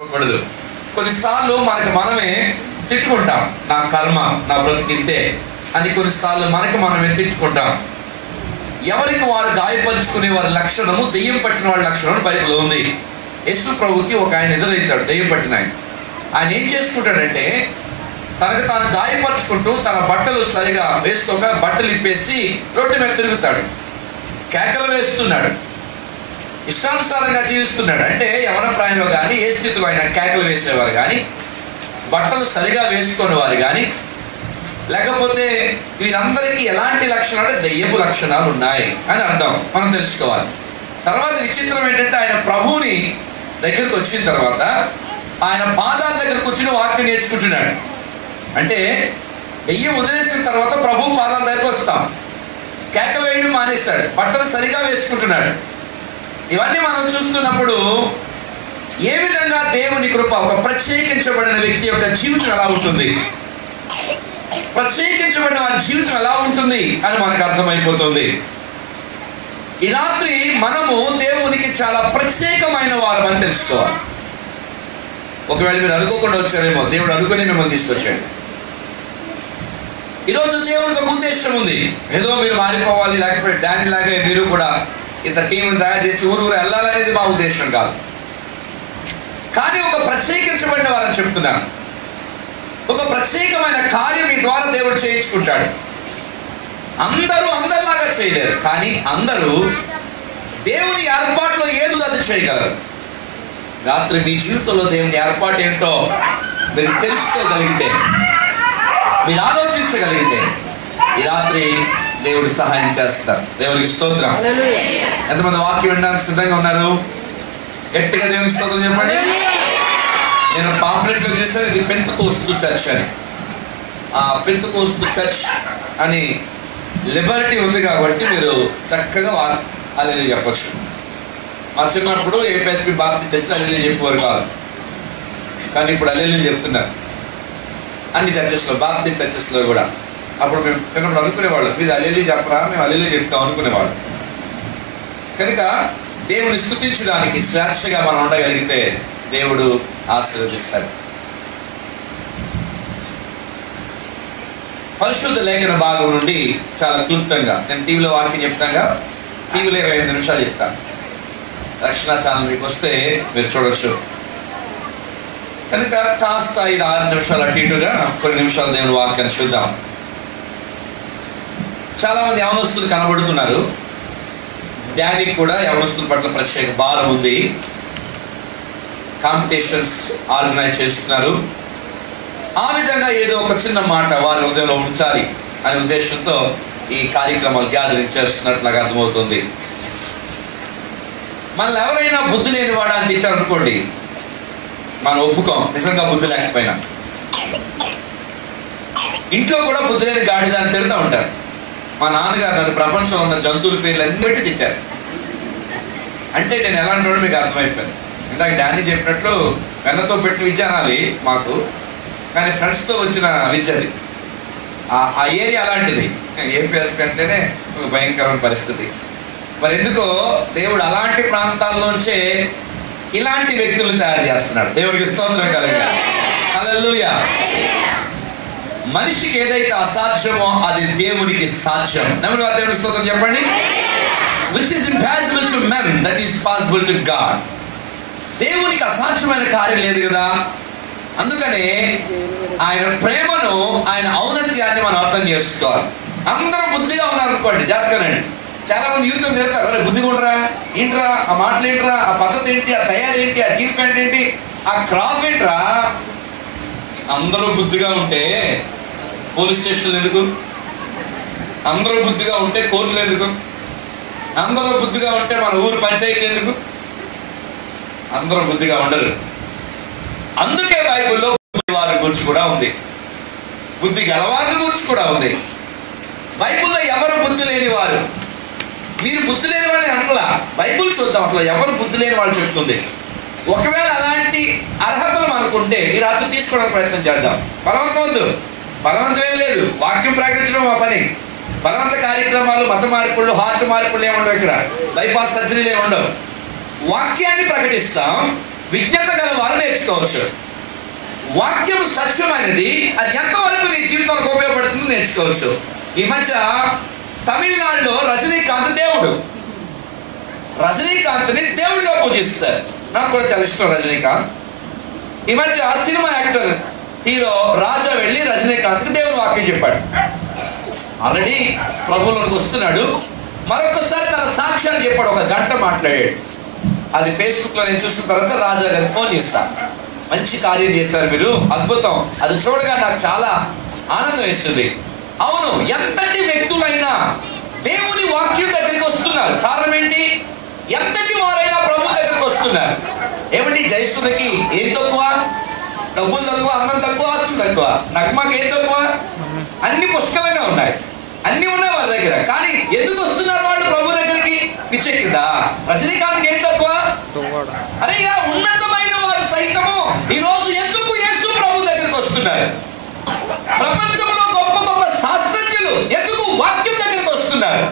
కూడదు. కొన్నిసార్లు మనకు మనమే తిట్టుకుంటాం, నా కర్మ, నా బ్రతికింతే అని కొన్నిసార్లు మనకు మనమే తిట్టుకుంటాం. ఎవరికి వారు గాయపరుచుకునే వారి లక్షణము దెయ్యం పట్టిన వారి లక్షణం బైబిల్లో ఉంది. యేసు ప్రభుకి ఒక ఆయన ఎదురవుతాడు, దెయ్యం పట్టిన ఆయన ఏం చేసుకుంటాడంటే తనకు తాను గాయపరుచుకుంటూ తన బట్టలు సరిగా వేసుకోక బట్టలు ఇప్పేసి రోడ్డు మీద తిరుగుతాడు, కేకలు వేస్తున్నాడు, ఇష్టానుసారంగా జీవిస్తున్నాడు. అంటే యవన ప్రాయంలో కానీ ఏ స్థితిలో అయినా కేకలు వేసేవారు కానీ, బట్టలు సరిగా వేసుకునే వారు కానీ, లేకపోతే వీరందరికీ ఎలాంటి లక్షణాలు, దెయ్యపు లక్షణాలు ఉన్నాయి అని అర్థం మనం తెలుసుకోవాలి. తర్వాత విచిత్రం ఏంటంటే ఆయన ప్రభువుని దగ్గరకు వచ్చిన తర్వాత ఆయన పాదాల దగ్గర కూర్చుని వాక్యం నేర్చుకుంటున్నాడు. అంటే దెయ్యం వదిలేసిన తర్వాత ప్రభు పాదాల దగ్గరకు వస్తాం, కేకలు వేయడం మానేస్తాడు, బట్టలు సరిగా వేసుకుంటున్నాడు. ఇవన్నీ మనం చూస్తున్నప్పుడు ఏ విధంగా దేవుని కృప, ఒక ప్రత్యేకించబడిన వ్యక్తి యొక్క జీవితం ఎలా ఉంటుంది, ప్రత్యేకించబడిన వారి జీవితం ఎలా ఉంటుంది అని మనకు అర్థమైపోతుంది. ఈ రాత్రి మనము దేవునికి చాలా ప్రత్యేకమైన వారమని తెలుసుకోవాలి. ఒకవేళ మీరు అనుకోకుండా వచ్చారేమో, దేవుడు అనుకుని మిమ్మల్ని తీసుకొచ్చాడు. ఈరోజు దేవుడికి ఒక ఉద్దేశం ఉంది. ఏదో మీరు మారిపోవాలి, లేకపోతే డానీ లాగే మీరు కూడా ఇంత టీంని తయారు చేసి ఊరు వెళ్ళాలనేది మా ఉద్దేశం కాదు. కానీ ఒక ప్రత్యేకించబడిన వారని చెప్తున్నాను. ఒక ప్రత్యేకమైన కార్యం మీ ద్వారా దేవుడు చేయించుకుంటాడు. అందరూ అందరిలాగా చేయలేరు, కానీ అందరూ దేవుని ఏర్పాటులో ఏదో అది చేయగలరు. రాత్రి మీ జీవితంలో దేవుని ఏర్పాటు ఏంటో మీరు తెలుసుకోగలిగితే, మీరు ఆలోచించగలిగితే ఈ రాత్రి దేవుడు సహాయం చేస్తారు. దేవునికి స్తోత్రం. ఎంతమంది వాక్యం వినడానికి సిద్ధంగా ఉన్నారు? గట్టిగా దేవునికి స్తోత్రం చెప్పండి. నేను పాంప్లెట్లో చూసాను, ఇది పెంతెకోస్తు చర్చ్ అని. ఆ పెంతెకోస్తు చర్చ్ అని లిబర్టీ ఉంది కాబట్టి మీరు చక్కగా హల్లెలూయా చెప్పచ్చు. మా చిన్నప్పుడు ఏపీఎస్పీ బాప్టిస్ట్ చర్చిలో హల్లెలూయా చెప్పేవారు కాదు, కానీ ఇప్పుడు హల్లెలూయా చెప్తున్నారు అన్ని చర్చెస్లో, బాప్టిస్ట్ చర్చెస్లో కూడా. అప్పుడు మేము చిన్నప్పుడు అనుకునేవాళ్ళం, మీరు హల్లెలూయా చెప్పరా, మేము హల్లెలూయా చెప్తాం అనుకునేవాళ్ళం. కనుక దేవుని స్తుతించడానికి స్వేచ్ఛగా మనం ఉండగలిగితే దేవుడు ఆశీర్వదిస్తాడు. పరిశుద్ధ లేఖన భాగం నుండి చాలా క్లుప్తంగా, నేను టీవీలో వాక్యం చెప్తాగా, టీవీలో 25 నిమిషాలు చెప్తాను. రక్షణ ఛానల్ మీకు వస్తే మీరు చూడొచ్చు. కనుక కాస్త 5-6 నిమిషాలు అటు ఇటుగా కొన్ని నిమిషాలు దేవుని వాక్యాన్ని చూద్దాం. చాలామంది యవనస్తులు కనబడుతున్నారు. డాడీకి కూడా యవనస్తుల పట్ల ప్రత్యేక భారం ఉంది. కాంపిటీషన్స్ ఆర్గనైజ్ చేస్తున్నారు. ఆ విధంగా ఏదో ఒక చిన్న మాట వారి హృదయంలో ఉంచాలి అనే ఉద్దేశంతో ఈ కార్యక్రమాలు గ్యాదరింగ్ చేస్తున్నట్లుగా అర్థమవుతుంది. మనల్ని ఎవరైనా బుద్ధి లేనివాడా అని తిట్టారు అనుకోండి, మనం ఒప్పుకోం, నిజంగా బుద్ధి లేకపోయినా. ఇంట్లో కూడా బుద్ధి లేని గాడిద అని తిడుతూ ఉంటారు. మా నాన్నగారు నన్ను ప్రపంచంలో ఉన్న జంతువుల పేర్లు అన్ని పెట్టి తిట్టారు. అంటే నేను ఎలాంటి వాడు మీకు అర్థమైపోయాను. ఇందాక డానీ చెప్పినట్లు వెన్నతో పెట్టి విద్య అనాలి మాకు, కానీ ఫ్రెండ్స్తో వచ్చిన విద్యది. ఆ ఏరియా అలాంటిది. ఏపీఎస్పీ అంటేనే ఒక భయంకరమైన పరిస్థితి. మరి ఎందుకో దేవుడు అలాంటి ప్రాంతాల్లోంచే ఇలాంటి వ్యక్తులను తయారు చేస్తున్నాడు. దేవుడికి స్తోత్రం కలుగుగాక. హల్లెలూయా. మనిషికి ఏదైతే అసాధ్యమో అది దేవునికి సాధ్యం. నమ్మిన దేవునికి స్తోత్రం చెప్పండి. Which is impossible to men, that is possible to God. దేవునికి అసాధ్యమైన కార్యం లేదు కదా. అందుకనే ఆయన ప్రేమను, ఆయన ఔన్నత్యాన్ని మనం అర్థం చేసుకోవాలి. అందరూ బుద్ధిగా ఉన్నారు అనుకోండి, జాగ్రత్తగానండి. చాలా మంది యూత్ తిరుగుతారు, అరే బుద్ధిగా ఉండరా, ఏంట్రా ఆ మాటలు, ఏంట్రా ఆ పద్ధతి ఏంటి, ఆ తయారు ఏంటి, ఆ జీప్ ప్యాంట్ ఏంటి, ఆ క్రాఫ్ ఏంట్రా. అందరూ బుద్ధిగా ఉంటే పోలీస్ స్టేషన్లు ఎందుకు? అందరూ బుద్ధిగా ఉంటే కోర్టులు ఎందుకు? అందరూ బుద్ధిగా ఉంటే మన ఊరు పంచాయతీ ఎందుకు? అందరూ బుద్ధిగా ఉండరు. అందుకే బైబిల్లో బుద్ధి వారి గురించి కూడా ఉంది, బుద్ధి గలవారి గురించి కూడా ఉంది. బైబిల్లో ఎవరు బుద్ధి లేని వారు, మీరు బుద్ధి లేని వాళ్ళని అనలా. బైబిల్ చూద్దాం అసలు ఎవరు బుద్ధి లేని వాళ్ళు చెప్తుంది. ఒకవేళ అలాంటి అర్హతలు మనకుంటే ఈ రాత్రి తీసుకోవడానికి ప్రయత్నం చేద్దాం. బలవంతం వద్దు, బలవంతమే లేదు. వాక్యం ప్రకటించడం మా పని. బలవంత కార్యక్రమాలు, మత మార్పులు, హార్ట్ మార్పులు ఏముండవు. ఇక్కడ బైపాస్ సర్జరీలు ఏముండవు. వాక్యాన్ని ప్రకటిస్తాం, విజ్ఞత గల వారు నేర్చుకోవచ్చు. వాక్యం సత్యమైనది, అది ఎంతవరకు నీ జీవితానికి ఉపయోగపడుతుందో నేర్చుకోవచ్చు. ఈ మధ్య తమిళనాడులో రజనీకాంత్ని దేవుడిగా పూజిస్తారు. నాకు కూడా చాలా ఇష్టం రజనీకాంత్. ఈ మధ్య సినిమా యాక్టర్ హీరో రాజా వెళ్ళి రజనీకాంత్కి దేవుని వాక్యం చెప్పాడు. ఆల్రెడీ ప్రభువులోకి వస్తున్నాడు. మరొకసారి తన సాక్ష్యాన్ని చెప్పాడు. 1 గంట మాట్లాడాడు. అది ఫేస్బుక్లో నేను చూసిన తర్వాత రాజా గారికి ఫోన్ చేస్తాను. మంచి కార్యం చేశారు మీరు, అద్భుతం. అది చూడగా నాకు చాలా ఆనందం వేస్తుంది. అవును, ఎంతటి వ్యక్తులైనా దేవుని వాక్యం దగ్గరికి వస్తున్నారు. కారణం ఏంటి? ఎంతటి వారైనా ప్రభు దగ్గరికి వస్తున్నారు. ఏమిటి జయసుధకి ఏం తక్కువ? డబ్బులు తక్కువ, అందం తక్కువ, ఆస్తులు తక్కువ. నగ్మాకి ఏం తక్కువ? అన్ని పుష్కలంగా ఉన్నాయి, అన్ని ఉన్నాయి వాళ్ళ దగ్గర. కానీ ఎందుకు వస్తున్నారు వాళ్ళు ప్రభు దగ్గరికి? పిచ్చెక్కిందా? రజనీకాంత్కి ఏం తక్కువ? అరే ఇక ఉన్నతమైన వారు సైతము ఈ రోజు ఎందుకు యేసు ప్రభు దగ్గరికి వస్తున్నారు? ప్రపంచంలో గొప్ప గొప్ప శాస్త్రజ్ఞులు ఎందుకు వాక్యం దగ్గరికి వస్తున్నారు?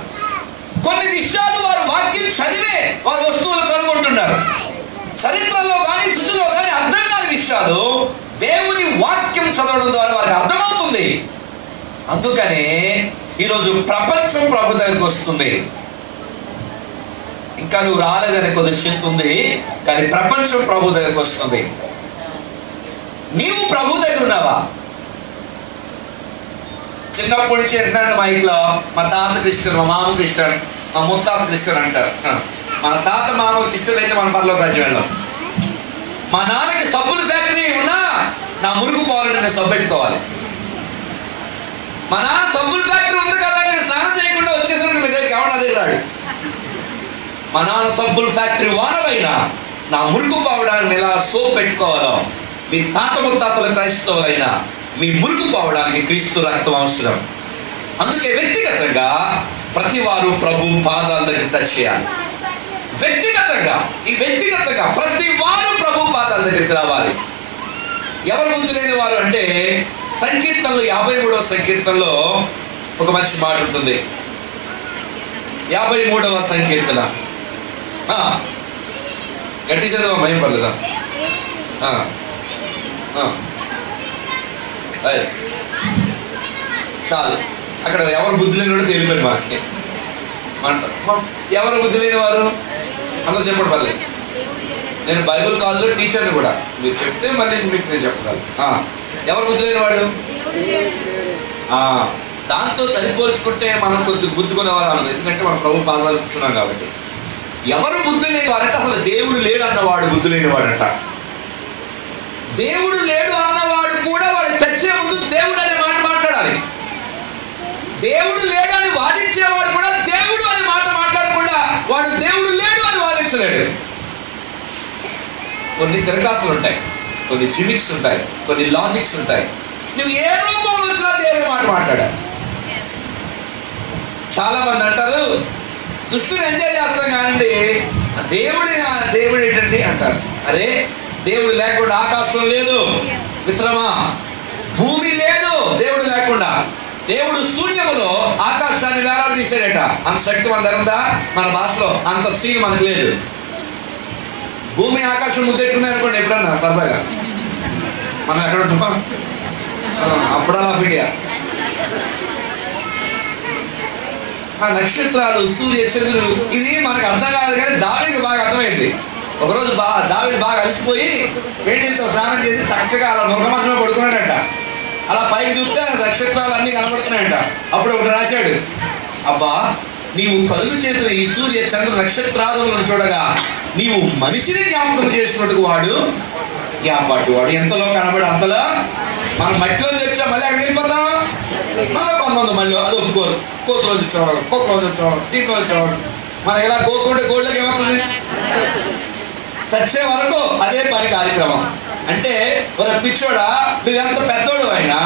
కొన్ని విషయాలు వారు వాక్యం చదివే వారు వస్తువులు కనుగొంటున్నారు. చరిత్రలో కానీ సృష్టిలో కానీ అర్థం కాని విషయాలు దేవుని వాక్యం చదవడం ద్వారా వారికి అర్థమవుతుంది. అందుకనే ఈరోజు ప్రపంచం ప్రభు దగ్గరికి వస్తుంది. ఇంకా నువ్వు రాలేదని కొద్దిగా చింత ఉంది, కానీ ప్రపంచం ప్రభు దగ్గరికి వస్తుంది. నీవు ప్రభు దగ్గర ఉన్నావా? చిన్నప్పటి నుంచి ఏంటంటే మా ఇంట్లో మా తాత క్రిస్టియన్, మా మామ క్రిస్టియన్, మా ముత్తాత క్రిస్టియన్ అంటారు. మన తాత మామ క్రిస్టియన్ అయితే మన పరలోక రాజ్యం వెళ్ళాం. మా నాన్నకి సబ్బుల ఫ్యాక్టరీ ఉన్నా నా మురుగు పోవాలంటే నేను సబ్బు పెట్టుకోవాలి. మా నాన్న సబ్బుల ఫ్యాక్టరీ ఉంది కదా, నేను స్నానం చేయకుండా వచ్చేసరికి మీ దగ్గరికి ఎవరు నా దగ్గర రాడు. మా నాన్న సబ్బుల ఫ్యాక్టరీ వానలైనా నా మురుగు పోవడానికి ఎలా సోప్ పెట్టుకోవాలో, మీ తాత ముత్తాతల క్రైస్తవులైనా మీ మురుగు పోవడానికి క్రీస్తు రక్తం అవసరం. అందుకే వ్యక్తిగతంగా ప్రతి వారు ప్రభు పాదాల దగ్గర టచ్ చేయాలి. వ్యక్తిగతంగా ప్రతి వారు ప్రభు పాదాల దగ్గరికి రావాలి. ఎవరు బుద్ధి లేని వారు అంటే సంకీర్తనలో 53వ సంకీర్తనలో ఒక మంచి మాట ఉంటుంది. 53వ సంకీర్తన గట్టి చదువు, భయం పర్లేదా? చాలు. అక్కడ ఎవరు బుద్ధి లేని కూడా తెలియదు మనకి. ఎవరు బుద్ధి లేని వారు అందరూ చెప్పడం పర్లేదు. నేను బైబుల్ కాలేజ్లో టీచర్ని కూడా, మీరు చెప్తే మళ్ళీ మీకు నేను చెప్పగలను. ఎవరు బుద్ధి లేని వాడు? దాంతో సరిపోల్చుకుంటే మనం కొద్దిగా బుద్ధికునేవారు అన్నది. ఎందుకంటే మనం ప్రభు పాదాలు కూర్చున్నాం కాబట్టి. ఎవరు బుద్ధి లేని వారంటే అసలు దేవుడు లేడు అన్నవాడు బుద్ధి లేని వాడంట. దేవుడు లేడు అన్నవాడు కూడా వాడు చచ్చే ముందు దేవుడు అనే మాట మాట్లాడాలి. దేవుడు లేడు అని వాదించేవాడు కూడా దేవుడు అనే మాట మాట్లాడకుండా వాడు దేవుడు లేడు అని వాదించలేడు. కొన్ని తిరగాసులు ఉంటాయి, కొన్ని జిమిక్స్ ఉంటాయి, కొన్ని లాజిక్స్ ఉంటాయి. నువ్వు ఏ రూపంలో వచ్చినా దేవుడి మాట మాట్లాడాలి. చాలా మంది అంటారు సృష్టిని ఎంజాయ్ చేస్తాం కానండి, దేవుడు ఏంటండి అంటారు. అరే దేవుడు లేకుండా ఆకాశం లేదు మిత్రమా, భూమి లేదు దేవుడు లేకుండా. దేవుడు శూన్యములో ఆకాశాన్ని వేలాడదీశాడట. అంత శక్తి మన దగ్గర ఉందా? మన భాషలో అంత సీన్ మనకు లేదు. భూమి ఆకాశం ముద్దెట్టుకున్నాయి అనుకోండి ఎప్పుడన్నా సరదాగా, మనం ఎక్కడ ఉంటాం అప్పుడలా మీడియా. ఆ నక్షత్రాలు, సూర్య చంద్రులు, ఇది మనకు అర్థం కాదు. కానీ దావీదుకు బాగా అర్థమైంది. ఒకరోజు దావీదు బాగా అలసిపోయి వేడితో స్నానం చేసి చక్కగా అలా ముఖమసంలో పడుకున్నాడట. అలా పైకి చూస్తే నక్షత్రాలు అన్నీ కనబడుతున్నాయట. అప్పుడు ఒకటి రాశాడు, అబ్బా నీవు కలుగు చేసిన ఈ సూర్య చంద్ర నక్షత్రాదులను చూడగా నీవు మనిషిని జ్ఞాపకం చేసినట్టుకు వాడు జ్ఞాపకవాడు. ఎంతలో కనబడి అంతలో. మనం మట్టిలో తెచ్చా మళ్ళీ అక్కడికి వెళ్ళిపోతాం. మళ్ళీ కొంతమంది మళ్ళీ అది ఒప్పుకోరు. కోతులో తెచ్చేవాడు, కుక్కలో తెచ్చేవాడు, దీంట్లో తెచ్చేవాడు. మనం ఇలా కోరుకుంటే గోళ్ళకి ఏమవుతుంది? చచ్చే వరకు అదే పని కార్యక్రమం. అంటే ఒక పిచ్చోడా, మీరు ఎంత పెద్దోడు అయినా,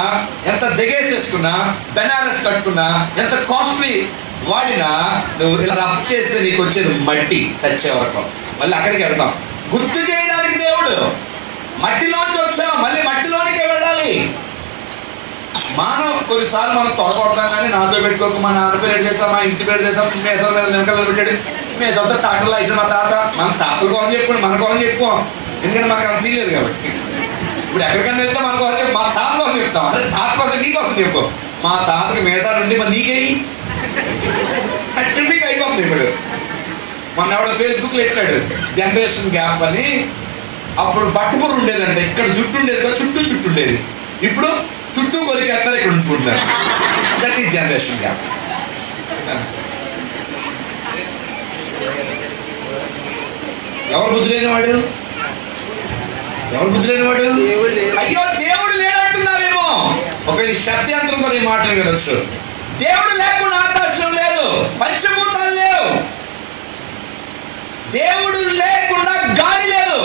ఎంత దిగేసేసుకున్నా, బెనారస్ కట్టుకున్నా, ఎంత కాస్ట్లీ వాడినా, నువ్వు ఇలా రఫ్ చేస్తే నీకు వచ్చేది మట్టి. చచ్చే వరకు మళ్ళీ అక్కడికి వెళ్తాం. గుర్తు చేయడానికి దేవుడు మట్టిలోంచి వచ్చాం, మళ్ళీ మట్టిలోనికే వెళ్ళాలి. కొన్నిసార్లు మనం తొడగొడతాం, కానీ నాతో పెట్టుకోక మా నాన్న పేరు చేస్తాం, మా ఇంటి పేరు చేస్తాం, మేసం మీద నిమ్మకాయలు పెట్టాడు, మేసంతో టాటర్లు వేసిన మా తాత. మన తాతలు కోని చెప్పుకోండి, మన కోని చెప్పుకోం. ఎందుకంటే మాకు అంత సీన్ లేదు కాబట్టి. ఇప్పుడు ఎక్కడికైనా వెళ్తే మన కోసం మా తాత కోసం చెప్తాం. అరే తాత కోసం నీ కోసం చెప్పు. మా తాతకి మేసాలు ఉండి మరి నీకేయి అట్టింటికి అయిపోతుంది. ఇప్పుడు మొన్న ఎవడో ఫేస్బుక్లో ఎట్లాడు జనరేషన్ గ్యాప్ అని. అప్పుడు బట్టపూర ఉండేదంటే ఇక్కడ జుట్టు ఉండేది కదా, చుట్టూ ఉండేది. ఇప్పుడు చుట్టూ కొలికేస్తారు, ఇక్కడ ఉంచుకుంటున్నారు. That is generation gap. ఎవరు బుద్ధి లేనివాడు? అయ్యో దేవుడు లేడంటున్నావేమో. ఒకవేళ శక్తియంత్రంతో ఈ మాటలు వినొచ్చు. దేవుడు లేకుండా ఆకాశం లేదు, పంచభూతాలు లేవు. దేవుడు లేకుండా గాలి లేదు.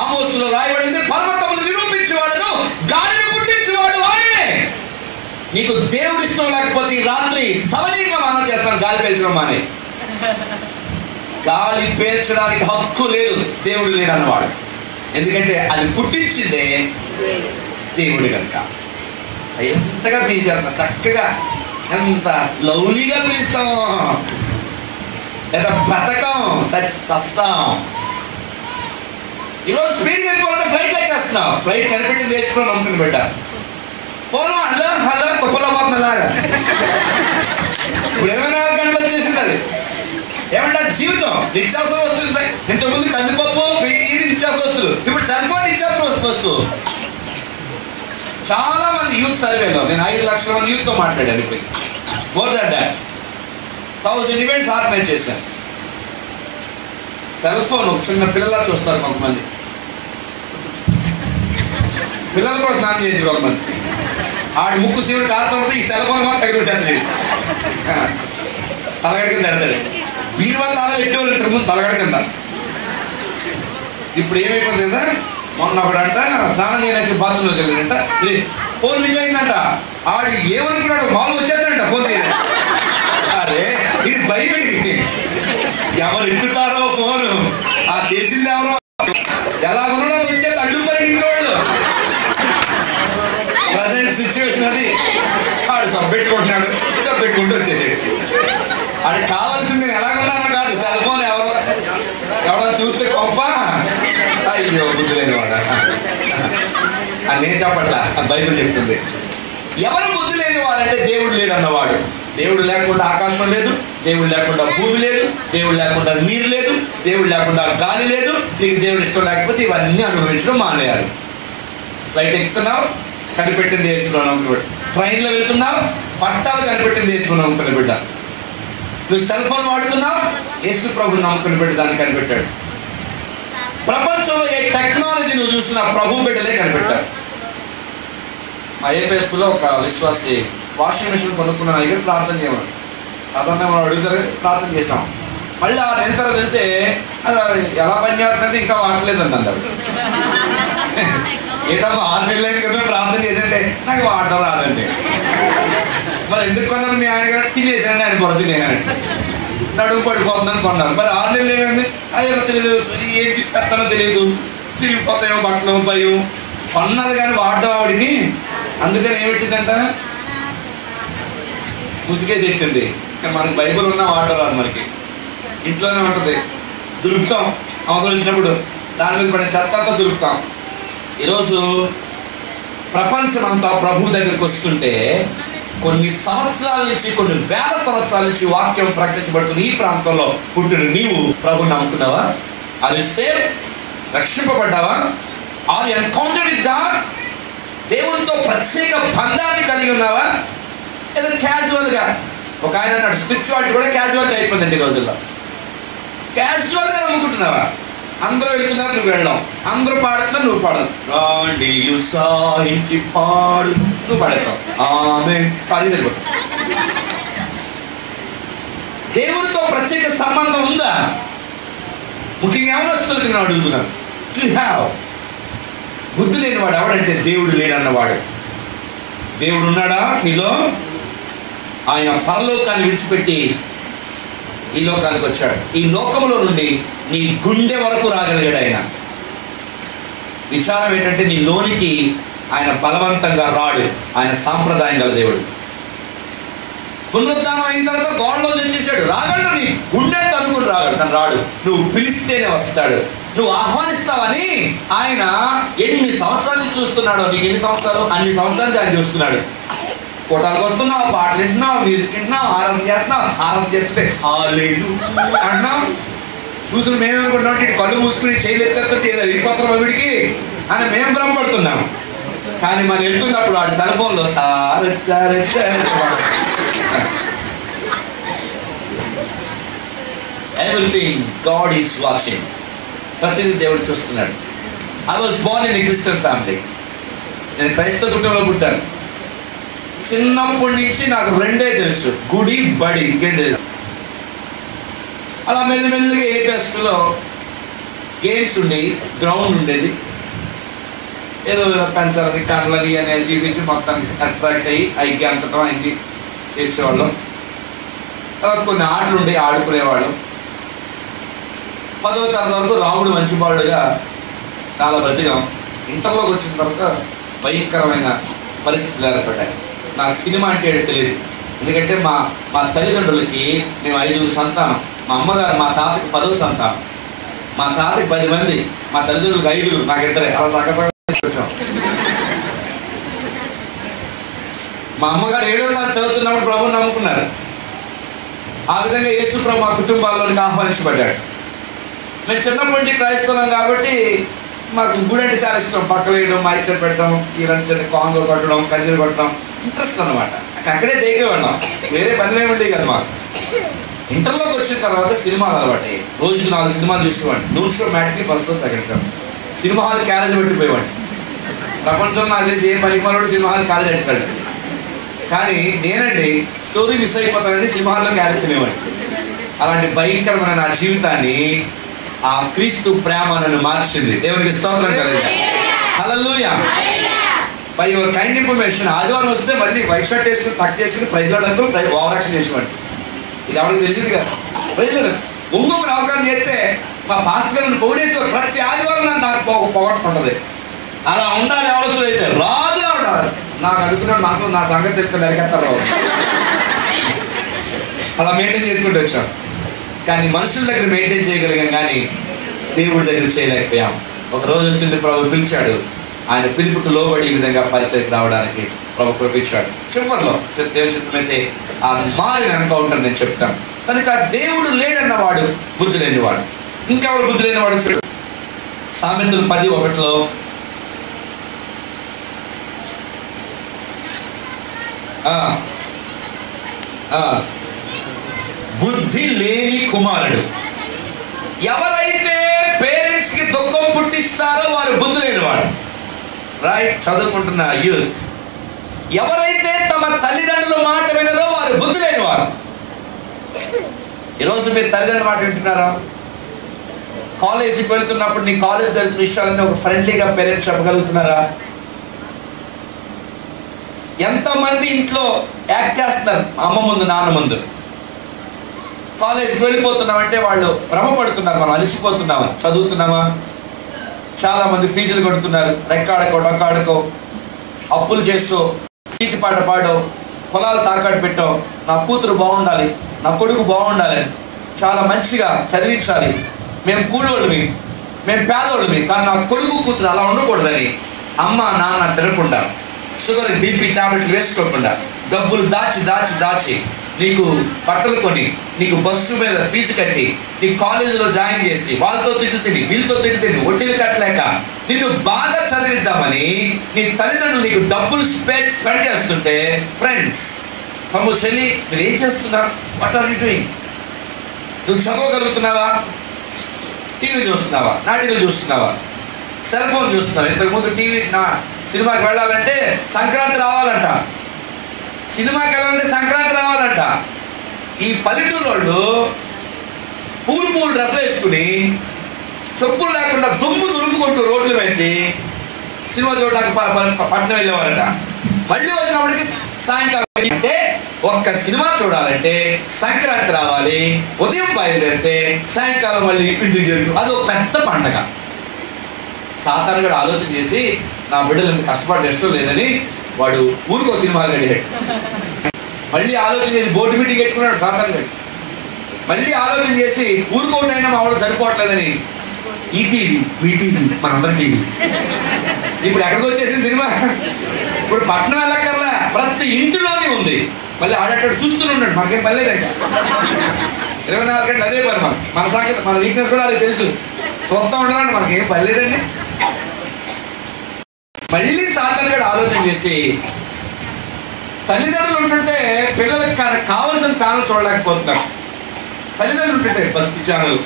ఆమోసులో రాయబడింది, పర్వతములు నిరూపించేవాడును గాలిని పుట్టించేవాడు ఆయనే. నీకు దేవుడు ఇష్టం లేకపోతే ఈ రాత్రి సవనీయంగా మనం చేస్తాను. గాలి పీల్చడం మానే. గాలి పీల్చడానికి హక్కు లేదు దేవుడు లేడన్నవాడు. ఎందుకంటే అది పుట్టించిందే దేవుడు కనుక. ఎంతగా పీల్చేస్తాం, చక్కగా ఎంత లవ్లీగా పిలుస్తాము. లేదా బ్రతకం, చస్తాం. ఈరోజు స్పీడ్గా వెళ్ళిపోవాలంటే ఫ్లైట్ ఎక్కేస్తున్నాం. ఫ్లైట్ కనిపెట్టింది వేసుకుని నమ్ముకుని బిడ్డ. పోను అలా అలా కుప్పలో పోతుందిలాగా. ఇప్పుడు 24 గంటలు వచ్చేసింది అది. ఏమంటే జీవితం నిత్యావసర వస్తువులు. ఇంతకుముందు కందిపప్పు, ఇది నిత్యావసర వస్తువులు. ఇప్పుడు సెల్ ఫోన్ నిత్యావసర వస్తువు. చాలా మంది యూత్ సర్వేలో నేను 5 లక్షల మంది యూత్తో మాట్లాడాను. ఇప్పుడు more than that 1000 events organise చేశాను. సెల్ ఫోన్ ఒక చిన్న పిల్లలా చూస్తారు కొంతమంది. పిల్లలు కూడా స్నానం చేసి కొంతమంది. ఆడి ముక్కు శివుడు కారుతూ ఉంటుంది, ఈ సెల్ ఫోన్ కూడా తగిలించాడు. తలగడ కింద పెడతాడు. బీరువా తాళాలు ఎట్టేవాళ్ళు ఇంతకుముందు తలగడ కింద. ఇప్పుడు ఏమైపోతుంది సార్? మొన్న ఒకడంట స్నానం చేయడానికి బాత్రూంలోకి వెళ్ళాడంట. ఫోన్ లింక్ అయిందంట. ఆడు ఏమనుకున్నాడు, మామూలు వచ్చేద్దంట ఫోన్ చేయడం. అరే ఇది భయపడి ఎవరు ఎత్తుతారో ఫోను, ఆ చేసింది ఎవరో, ఎలా ఉన్నాడో వచ్చేది అడ్డుతారు ఇంట్లో వాళ్ళు. ప్రజెంట్ సిచ్యువేషన్ అది. ఆడు సబ్బెట్టుకుంటున్నాడు, సబ్బెట్టుకుంటూ వచ్చేసాడు. ఆడికి కావాల్సింది నేను ఎలాగున్నానో కాదు, సెల్ ఫోన్ ఎవరో చూస్తే గొప్ప. అయ్యో బుద్ధి లేని వాడ అని నేను చెప్పట్లా, బైబిల్ చెప్తుంది. ఎవరు బుద్ధి లేని వారంటే దేవుడు లేడు అన్నవాడు. దేవుడు లేకుండా ఆకాశం లేదు, దేవుడు లేకుండా భూమి లేదు, దేవుడు లేకుండా నీరు లేదు, దేవుడు లేకుండా గాలి లేదు. నీకు దేవుడు ఇష్టం లేకపోతే ఇవన్నీ అనుభవించడం మానేయాలి. ఫ్లైట్ ఎక్కుతున్నావు, కనిపెట్టింది వేసుకున్నావు నమ్ముకుని. ట్రైన్లో వెళ్తున్నావు, పట్టాలు కనిపెట్టింది వేసుకున్నావు నమ్ముకుని బిడ్డ. నువ్వు సెల్ ఫోన్ వాడుతున్నావు, యేసు ప్రభుని నమ్ముకుని బిడ్డ దాన్ని కనిపెట్టాడు. ప్రపంచంలో ఏ టెక్నాలజీ నువ్వు చూసినా ప్రభు బిడ్డలే కనిపెట్టారు. మా ఏపీఎస్లో ఒక విశ్వాసి వాషింగ్ మిషన్ కొనుక్కున్న దగ్గర ప్రార్థన చేయమని అతన్ని మనం అడుగుతారు, ప్రార్థన చేసాం. మళ్ళీ ఆ నెల తర్వాత వెళ్తే ఎలా పని చేస్తుందంటే ఇంకా వాడలేదండి అన్నారు. ఏటమ్మా 6 నెలలు అయింది కదా ప్రార్థన చేసంటే నాకు వాడటం రాదండి. మరి ఎందుకు కొన్నారు మీ ఆయన గారు? తినేసానండి, ఆయన పొర తినేనండి, నడుము పడిపోతుందని కొన్నారు. మరి 6 నెలలు ఏమైంది? అయ్యో తెలియదు, ఏంటి పెత్తనో తెలియదు, చిరిగిపోతాయో బట్టలు భయం. కొన్నది కానీ వాడటం ఆవిడికి. అందుకని ఏమిట్టిందంట, ముసుగేసి ఎట్టింది. మనకి బైబిల్ ఉన్నా వాడటం రాదు, మనకి ఇంట్లోనే ఉంటుంది. దులుపుతాం అవసరం వచ్చినప్పుడు, దాని మీద పడిన చెత్త అంతా దులుపుతాం. ఈరోజు ప్రపంచం అంతా ప్రభు దగ్గరికి వస్తుంటే కొన్ని సంవత్సరాల నుంచి, కొన్ని వేల సంవత్సరాల నుంచి వాక్యం ప్రకటించబడుతున్న ఈ ప్రాంతంలో పుట్టిన నీవు ప్రభు నమ్ముకున్నావా? Are you save? రక్షింపబడ్డావా? Are you encountered with God? దేవునితో ప్రత్యేక బంధాన్ని కలిగి ఉన్నావా? ఏదో క్యాజువల్గా ఒక ఆయన అన్నాడు, స్పిరిచువాలిటీ కూడా క్యాజువాలిటీ అయిపోయిందండి ఈ రోజుల్లో. క్యాజువల్గా నమ్ముకుంటున్నావా? అందరూ వెళ్తున్నారు, నువ్వు వెళ్ళడం. అందరూ పాడుతున్నారు, నువ్వు పాడదు. రాండి ఉత్సాహించి పాడు, నువ్వు పాడతావు. ఆమె పాడి సరిపోతుంది. దేవునితో ప్రత్యేక సంబంధం ఉందా? ముఖ్యంగా ఎవరొస్తుంది నేను అడుగుతున్నాను. To have. బుద్ధి లేనివాడు ఎవడంటే దేవుడు లేనన్నవాడు. దేవుడు ఉన్నాడా నీలో? ఆయన పరలోకాన్ని విడిచిపెట్టి ఈ లోకానికి వచ్చాడు. ఈ లోకంలో నుండి నీ గుండె వరకు రాగలిగాడు ఆయన. విచారం ఏంటంటే నీ లోనికి ఆయన బలవంతంగా రాడు. ఆయన సాంప్రదాయం గల దేవుడు. పునరుద్ధానం అయిన తర్వాత గోడలో తెచ్చేసాడు. రాగలడు, నీ గుండె తనుకుని రాగలడు, కానీ రాడు. నువ్వు పిలిస్తేనే వస్తాడు. నువ్వు ఆహ్వానిస్తావని ఆయన ఎన్ని సంవత్సరాలు చూస్తున్నాడో, నీకు ఎన్ని సంవత్సరాలు, అన్ని సంవత్సరాలు ఆయన చూస్తున్నాడు. కోటాలకు వస్తున్నావు, పాటలు వింటున్నావు, మ్యూజిక్ వింటున్నావు, ఆరాధన చేస్తున్నావు. ఆరాధన చేస్తుంటే అన్నాం చూసిన మేమేమనుకుంటున్నాం, ఇటు కళ్ళు మూసుకుని చేయలేకపోతే ఏదో ఇరిపోతున్నాం వీడికి అని మేము భ్రమపడుతున్నాం. కానీ మనం వెళ్తున్నప్పుడు వాడి సెల్ ఫోన్లో ఎవ్రీథింగ్ గాడ్ ఈస్ వాచింగ్. ప్రతిదీ దేవుడు చూస్తున్నాడు. I was Born in a Christian family. నేను క్రైస్తవ కుటుంబంలో పుట్టాను. చిన్నప్పటి నుంచి నాకు రెండే తెలుసు, గుడి బడి, ఇంకేం తెలియదు. అలా మెల్లిమెల్లిగా ఏపీఎస్లో గేమ్స్ ఉండేవి, గ్రౌండ్ ఉండేది. ఏదో పెంచాలని కళ్ళని అనేది చూపించి మొత్తానికి అట్రాక్ట్ అయ్యి ఐక్య అంతటం అయింది చేసేవాళ్ళం. తర్వాత కొన్ని ఆటలు ఉండేవి, ఆడుకునేవాళ్ళం. 10వ తరగతి వరకు రాముడు మంచివాడుగా చాలా బ్రతికాం. ఇంటర్లోకి వచ్చిన తర్వాత భయంకరమైన పరిస్థితులు ఏర్పడ్డాయి. నాకు సినిమా అంటే తెలియదు. ఎందుకంటే మా తల్లిదండ్రులకి మేము 5 సంతానం. మా అమ్మగారు, మా తాతకి 10వ సంతానం. మా తాతకి 10 మంది, మా తల్లిదండ్రులకు 5, నాకు 2. అలా సగసగం వచ్చాం. మా అమ్మగారు 7వ తరగతి చదువుతున్నప్పుడు ప్రభువుని నమ్ముకున్నారు. ఆ విధంగా యేసు ప్రభు మా కుటుంబాల్లోనికి ఆహ్వానించబడ్డాడు. మేము చిన్నప్పటి నుంచి క్రైస్తవం కాబట్టి మాకు గుడి అంటే చాలా ఇష్టం. పక్కలు వేయడం, మైక్ సెట్ పెట్టడం, ఇలాంటి చిన్న కాంగో కొట్టడం, కన్నీరు కొట్టడం ఇంట్రెస్ట్ అన్నమాట. అక్కడే దేకేవాళ్ళం, వేరే పని ఉండేవి కదా మాకు. ఇంటర్లోకి వచ్చిన తర్వాత సినిమాలు అలవాటు అయ్యాయి. రోజుకి 4 సినిమాలు చూసేవాడిని. నూన్ షో, మ్యాట్ని, ఫస్ట్ రోజు second show. Cinema hall carriage పెట్టిపోయేవాడిని. ప్రపంచంలో నాకు తెలిసి ఏ పనికి మనోడు సినిమా హాల్ క్యారేజ్ పెట్టుకోండి. కానీ నేనండి స్టోరీ మిస్ అయిపోతానని సినిమా హాల్లో క్యారేజ్ తినేవాడిని. అలాంటి భయంకరమైన నా జీవితాన్ని ఆ క్రీస్తు ప్రేమ నన్ను మార్చింది. దేవునికి స్తోత్రం కలుగుతుంది. హల్లెలూయా. బై యువర్ కైండ్ ఇన్ఫర్మేషన్ ఆదివారం వస్తే మళ్ళీ వైట్ షర్ట్ వేసుకుని టక్ చేసుకుని ప్రైజ్లాడకు ఓవర్ యాక్షన్ చేసేవాడిని. ఇది ఎవరికి తెలిసింది కదా. ప్రైజ్లాడు ఇంకొకరు అవకాశం చేస్తే మా పాస్టర్ గారిని పొగిడేసి ప్రతి ఆదివారం నాకు పొగట్టుకుంటుంది. అలా ఉండాలి. ఎవరు అయితే రాజుగా ఉండాలి. నాకు అనుకున్నాడు మాత్రం నా సంగతి చెప్తే నరికెత్తారు. అలా మెయింటైన్ చేసుకుంటూ వచ్చాం. కానీ మనుషుల దగ్గర మెయింటైన్ చేయగలిగాం, కానీ దేవుడి దగ్గర చేయలేకపోయాం. ఒక రోజు వచ్చింది, ప్రభు పిలిచాడు. ఆయన పిలుపుకు లోబడి ఈ విధంగా పరిచయకు రావడానికి ప్రభు కృపించాడు. చివరిలో దేవుని చిత్తమైతే ఆ మారిన ఎన్కౌంటర్ నేను చెప్తాను. కనుక దేవుడు లేడన్నవాడు బుద్ధి లేనివాడు. ఇంకెవరు బుద్ధి లేనివాడు? చూడు, సామెతలు 10:1 బుద్ధి లేని కుమారుడు. ఎవరైతే పేరెంట్స్ కి దుఃఖం పుట్టిస్తారో వారు బుద్ధి లేనివాడు. రైట్, చదువుకుంటున్న యూత్. ఎవరైతే తమ తల్లిదండ్రుల మాట వినరో వారు బుద్ధి లేనివారు. ఈరోజు మీరు తల్లిదండ్రుల మాట వింటున్నారా? కాలేజీకి వెళ్తున్నప్పుడు నీ కాలేజ్ జరుగుతున్న విషయాలన్నీ ఒక ఫ్రెండ్లీగా పేరెంట్స్ చెప్పగలుగుతున్నారా? ఎంతమంది ఇంట్లో యాక్ట్ చేస్తున్నారు అమ్మ ముందు, నాన్న ముందు. కాలేజీకి వెళ్ళిపోతున్నామంటే వాళ్ళు భ్రమపడుతున్నారు, మనం అలసిపోతున్నామా? చదువుతున్నామా? చాలామంది ఫీజులు కడుతున్నారు, రెక్కాడకో డొక్కాడకో అప్పులు చేస్తూ చీటి పాట పాడో పొలాలు తాకట్టు పెట్టో నా కూతురు బాగుండాలి, నా కొడుకు బాగుండాలని చాలా మంచిగా చదివించాలి, మేము కూలోళ్ళమి, మేము పేదోళ్ళమి, కానీ నా కొడుకు కూతురు అలా ఉండకూడదని అమ్మ నాన్న తినకుండా, షుగర్ బీపీ టాబ్లెట్లు వేసుకోకుండా డబ్బులు దాచి దాచి దాచి నీకు బట్టలు కొని, నీకు బస్సు మీద ఫీజు కట్టి, నీ కాలేజీలో జాయిన్ చేసి వాళ్ళతో తిట్లు తిని వీళ్ళతో తిట్లు తిని వడ్డీలు కట్టలేక నిన్ను బాగా చదివిద్దామని నీ తల్లిదండ్రులు నీకు డబ్బులు స్పెండ్ చేస్తుంటే, ఫ్రెండ్స్, తమ్ముడు చెల్లి, మీరు ఏం చేస్తున్నావు? What are you doing? నువ్వు చదవగలుగుతున్నావా? టీవీ చూస్తున్నావా? నాటికలు చూస్తున్నావా? సెల్ ఫోన్ చూస్తున్నావా? ఇంతకుముందు సినిమాకి వెళ్ళాలంటే సంక్రాంతి రావాలంట, సినిమాకి వెళ్ళాలంటే సంక్రాంతి రావాలంట. ఈ పల్లెటూరు వాళ్ళు పూలు డ్రెస్సులు వేసుకుని చెప్పులు లేకుండా దుమ్ము దులుపుకుంటూ రోడ్లు పెంచి సినిమా చూడడానికి పట్టణం వెళ్ళేవారట. మళ్ళీ వచ్చినప్పటికి సాయంకాలం అంటే ఒక్క సినిమా చూడాలంటే సంక్రాంతి రావాలి, ఉదయం బయలుదేరితే సాయంకాలం మళ్ళీ ఇంటికి జరుగుతుంది. అది ఒక పెద్ద పండగ. సాతాను కూడా ఆలోచన చేసి నా బిడ్డలు ఇంత కష్టపడే ఇష్టం లేదని వాడు ఊరికో సినిమాలు అడిగాడు. మళ్ళీ ఆలోచన చేసి బోర్డు మీటింగ్ పెట్టుకున్నాడు సాతాను గారు. మళ్ళీ ఆలోచన చేసి ఊరుకోటైనా మా వాళ్ళు సరిపోవట్లేదని ఈటీవీ వీటీవీ మనందరం టీవీ. ఇప్పుడు ఎక్కడికి వచ్చేసింది సినిమా? ఇప్పుడు పట్టణం వెళ్ళక్కర్లా, ప్రతి ఇంటిలోనే ఉంది. మళ్ళీ ఆడేటాడు చూస్తూనే ఉన్నాడు, మనకేం పర్లేదంట. 24 గంటలు అదే పని. మన సంగతి, మన వీక్నెస్ కూడా అది తెలుసు. చూస్తూ ఉండాలంటే మనకేం పర్లేదండి. మళ్ళీ సాతాను గారు ఆలోచన చేసి తల్లిదండ్రులు ఉంటుంటే పిల్లలకు కావలసిన ఛానల్ చూడలేకపోతున్నారు. తల్లిదండ్రులు ఉంటుంటే భక్తి ఛానల్,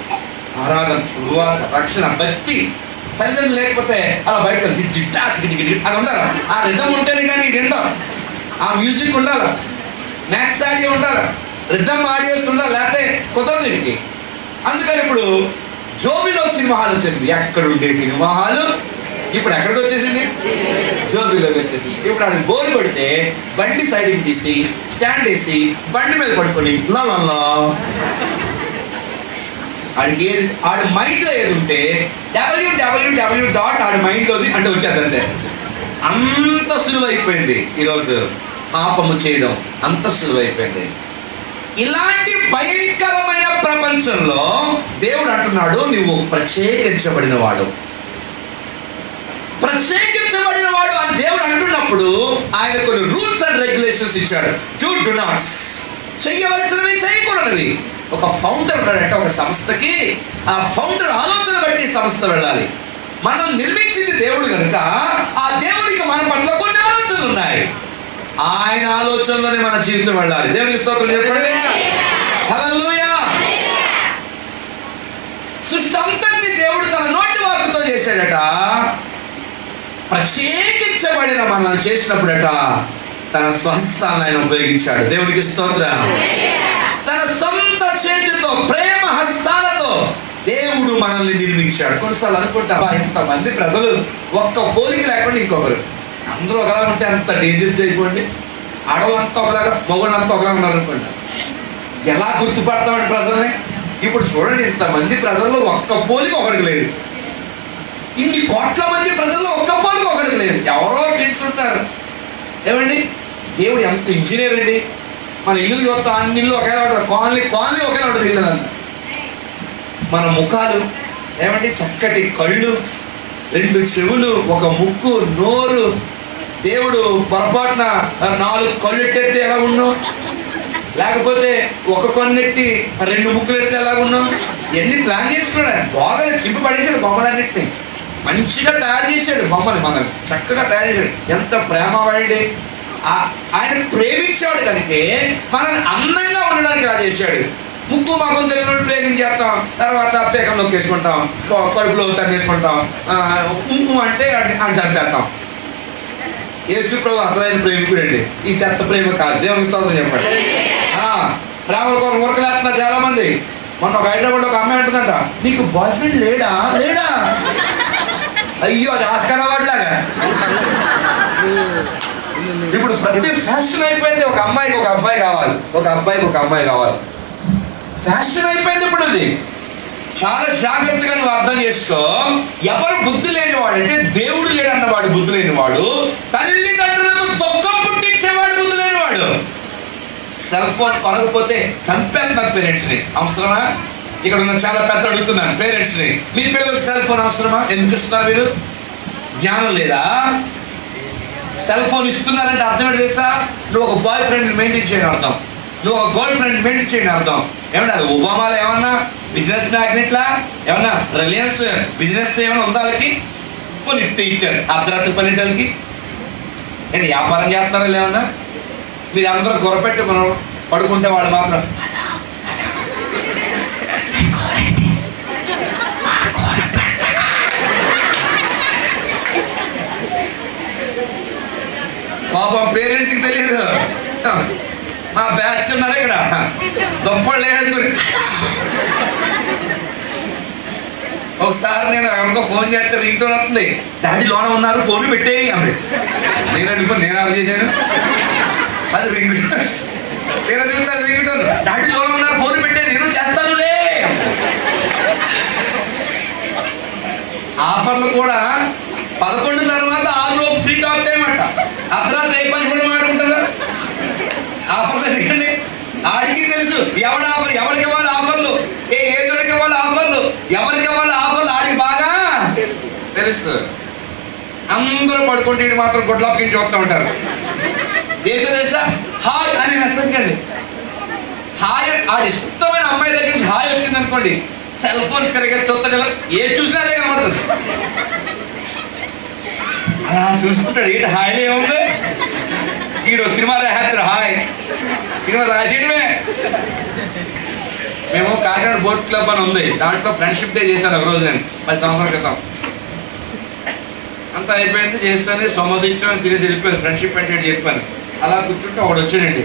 ఆరాధన, శుభవార్త, రక్షణ, భక్తి. తల్లిదండ్రులు లేకపోతే అలా బయట అది ఉండాలి. ఆ రిథం ఉంటేనే కానీ ఇది ఉండాలి, ఆ మ్యూజిక్ ఉండాలి, మ్యాథ్స్ ఆడియో ఉండాలి, రిథం ఆడియోస్ ఉండాలి, లేకపోతే కుదరదు వీడికి. అందుకని ఇప్పుడు జోబీలో సినిమా హాల్ వచ్చేసింది. ఎక్కడుండే సినిమా హాలు ఇప్పుడు ఎక్కడికి వచ్చేసింది? జోబీలోకి వచ్చేసింది. ఇప్పుడు ఆడికి బోర్ కొడితే బండి సైడ్కి తీసి స్టాండ్ వేసి బండి మీద పడుకొని లాలా ఆడికి ఆడి మైండ్లో ఏది ఉంటే www. ఆడి మైండ్లోది అంటే వచ్చేది అంతే. అంత సులువైపోయింది ఈరోజు పాపము చేయడం, అంత సులువైపోయింది. ఇలాంటి భయంకరమైన ప్రపంచంలో దేవుడు అంటున్నాడు, నువ్వు ప్రత్యేకించబడిన వాడు. ప్రత్యేకించబడిన వాడు అని దేవుడు అంటున్నప్పుడు ఆయన కొన్ని రూల్స్ అండ్ రెగ్యులేషన్స్ ఇచ్చాడు. డు నాట్స్, చెయ్యవలసినవి చేయకూడనివి. ఒక ఫౌండర్ ఉన్నాడంటే ఒక సంస్థకి, ఆ ఫౌండర్ ఆలోచన బట్టి సంస్థ వెళ్ళాలి. మనం నిర్మించింది దేవుడు కనుక ఆ దేవుడికి మన పట్ల కొన్ని ఆలోచనలు ఉన్నాయి. ఆయన ఆలోచనలోనే మన జీవితం వెళ్ళాలి. దేవునికి స్తోత్రం చెప్పండి. హల్లెలూయా. సృష్టి అంతటిని దేవుడు తన నోటి వాక్కుతో చేశాడట. ప్రత్యేకించబడిన మనల్ని చేసినప్పుడట తన స్వహస్తాన్ని ఆయన ఉపయోగించాడు. దేవునికి స్తోత్రం. తన సొంత చేతితో, ప్రేమ హస్తాలతో దేవుడు మనల్ని నిర్మించాడు. కొన్నిసార్లు అనుకుంటా, ఇంతమంది ప్రజలు ఒక్క పోలిక లేకుండా ఇంకొకరు, అందరూ ఒకలా ఉంటే అంత డేంజర్స్ అయిపోండి. ఆడవాళ్ళంతా ఒకలాగా, మగవాళ్ళంతా ఒకలా ఉన్నారు అనుకుంటా. ఎలా గుర్తుపడతామండి ప్రజల్ని? ఇప్పుడు చూడండి, ఇంతమంది ప్రజల్లో ఒక్క పోలిక ఒకరికి లేదు. ఇన్ని కోట్ల మంది ప్రజల్లో ఒక్క పోలిక ఒకరికి లేదు. ఎవరో కిడ్స్ ఉంటారు. ఏమండి, దేవుడు ఎంత ఇంజనీర్ అండి. మన ఇల్లు చూస్తా, అన్ని ఇల్లు ఒకేలా ఉంటుంది, కాలనీ ఒకేలా ఉంటుంది ఇల్లు. మన ముఖాలు ఏమండి, చక్కటి కళ్ళు, 2 చెవులు, ఒక ముక్కు, నోరు. దేవుడు పొరపాటున 4 కళ్ళు ఎట్టేస్తే ఎలా ఉన్నాం, లేకపోతే ఒక కన్నెట్టి 2 ముక్కులు ఎడితే ఎలా ఉన్నాం. ఎన్ని ప్లాన్ చేసుకున్నాడు. బాగా చింపి పడేసాడు బొమ్మలన్నిటిని. మంచిగా తయారు చేశాడు బొమ్మని, మనం చక్కగా తయారు చేశాడు. ఎంత ప్రేమ వాడి. ఆయన ప్రేమించాడు కనుక మనల్ని అందంగా ఉండడానికి ఇలా చేశాడు. ముక్కు మాకు తెలియని ప్రేమించేస్తాం, తర్వాత పేకం నొక్కేసుకుంటాం, కడుపులో తన్నేసుకుంటాం, కుంకుమ అంటే అని చంపేస్తాం. యేసు ప్రభు అసలైన ప్రేమికుడు అండి. ఈ చెత్త ప్రేమ కాదు. దేవునికి స్తోత్రం చెప్పండి. ప్రేమల కోసం ఊరకలేస్తున్నారు చాలా మంది. మొన్న ఒక హైదరాబాద్ ఒక అమ్మాయి అంటుందంట, నీకు బాయ్ ఫ్రెండ్ లేడా? అయ్యో, అది ఆస్కార్ అవార్డు లాగా. ఇప్పుడు ప్రతి ఫ్యాషన్ అయిపోయింది. ఒక అమ్మాయికి ఒక అబ్బాయి కావాలి, ఒక అబ్బాయికి ఒక అమ్మాయి కావాలి. ఫ్యాషన్ అయిపోయింది ఇప్పుడు. అది చాలా జాగ్రత్తగా నువ్వు అర్థం చేసుకో. ఎవరు బుద్ధి లేనివాడు అంటే దేవుడు లేడన్నవాడు బుద్ధి లేనివాడు, తల్లిదండ్రులకు దుఃఖం పుట్టించేవాడు బుద్ధి లేనివాడు. సెల్ ఫోన్ కొనకపోతే చంపేస్తున్నారు పేరెంట్స్ని. అవసరమా? ఇక్కడ ఉన్న చాలా పెద్ద అడుగుతున్నాను పేరెంట్స్ని, మీ పిల్లలకు సెల్ ఫోన్ అవసరమా? ఎందుకు ఇస్తున్నారు మీరు? జ్ఞానం లేదా? సెల్ ఫోన్ ఇస్తున్నారంటే అర్థం ఏంటి తెలుసా? నువ్వు ఒక బాయ్ ఫ్రెండ్ మెయింటైన్ చేయడం అర్థం, నువ్వు ఒక గర్ల్ ఫ్రెండ్ మెయింటైన్ చేయడం అర్థం. ఏమన్నా అది ఒబామాలో ఏమన్నా బిజినెస్ మ్యాగ్నెట్లా, ఏమన్నా రిలయన్స్ బిజినెస్ ఏమైనా ఉందా? వాళ్ళకి కొన్ని ఇచ్చారు అర్ధరాత్రి పన్నెండుకి. ఏంటి వ్యాపారం చేస్తున్నారా? ఏమన్నా మీరు అందరూ గొర్రెపెట్టి మనం పడుకుంటే వాళ్ళు మాత్రం పాపం పేరెంట్స్కి తెలియదు. మా బ్యాచ్ ఉన్నారు ఇక్కడ, దుప్పళ్ళు వేసుకుని. ఒకసారి నేను ఎవరికో ఫోన్ చేస్తే రింగ్ టోన్ వస్తుంది, డాడీ లోన ఉన్నారు ఫోన్ పెట్టేయి అంది. నేను అనుకుని నేను అలా చేశాను, అది రింగ్ టోన్. నేను అడుగుతాను రింగ్ టోన్, డాడీ లోన ఉన్నారు ఫోన్ పెట్టే, నేను చేస్తానులే. ఆఫర్లు కూడా 11 తర్వాత 6 ఫ్రీ టాక్ టైం అంట. అర్ధరాత్రి ఏ పని కూడా మాట్లాడుకుంటారా ఆఫర్ దగ్గర. తెలుసు. అందరూ పడుకుంటే వీడు మాత్రం గుడ్లప్పకి చూస్తూ ఉంటారు. దేనికి తెలుసా? హాయ్ అని మెసేజ్ కండి. హాయ్ ఆడి ఇష్టమైన అమ్మాయి దగ్గర నుంచి హాయ్ వచ్చింది అనుకోండి, సెల్ ఫోన్ తిరిగి చూస్తాడు, ఏది చూసినా అదే కనబడుతుంది. అలా చూసుకుంటాడు. ఏంటి హాయిలో ఏముంది, ఈడు సినిమా రాస్తాడు, హాయ్ సినిమా రాసేయడమే. మేము కాకినాడ బోట్ క్లబ్ అని ఉంది, దాంట్లో ఫ్రెండ్షిప్ డే చేశాను ఒక రోజు నేను 10 సంవత్సరాల క్రితం. అంతా అయిపోయింది, చేస్తాను, సమోసా ఇచ్చాను, తినేసి వెళ్ళిపోయాను. ఫ్రెండ్షిప్ అంటే చెప్పాను. అలా కూర్చుంటే ఒకడు వచ్చాడండి,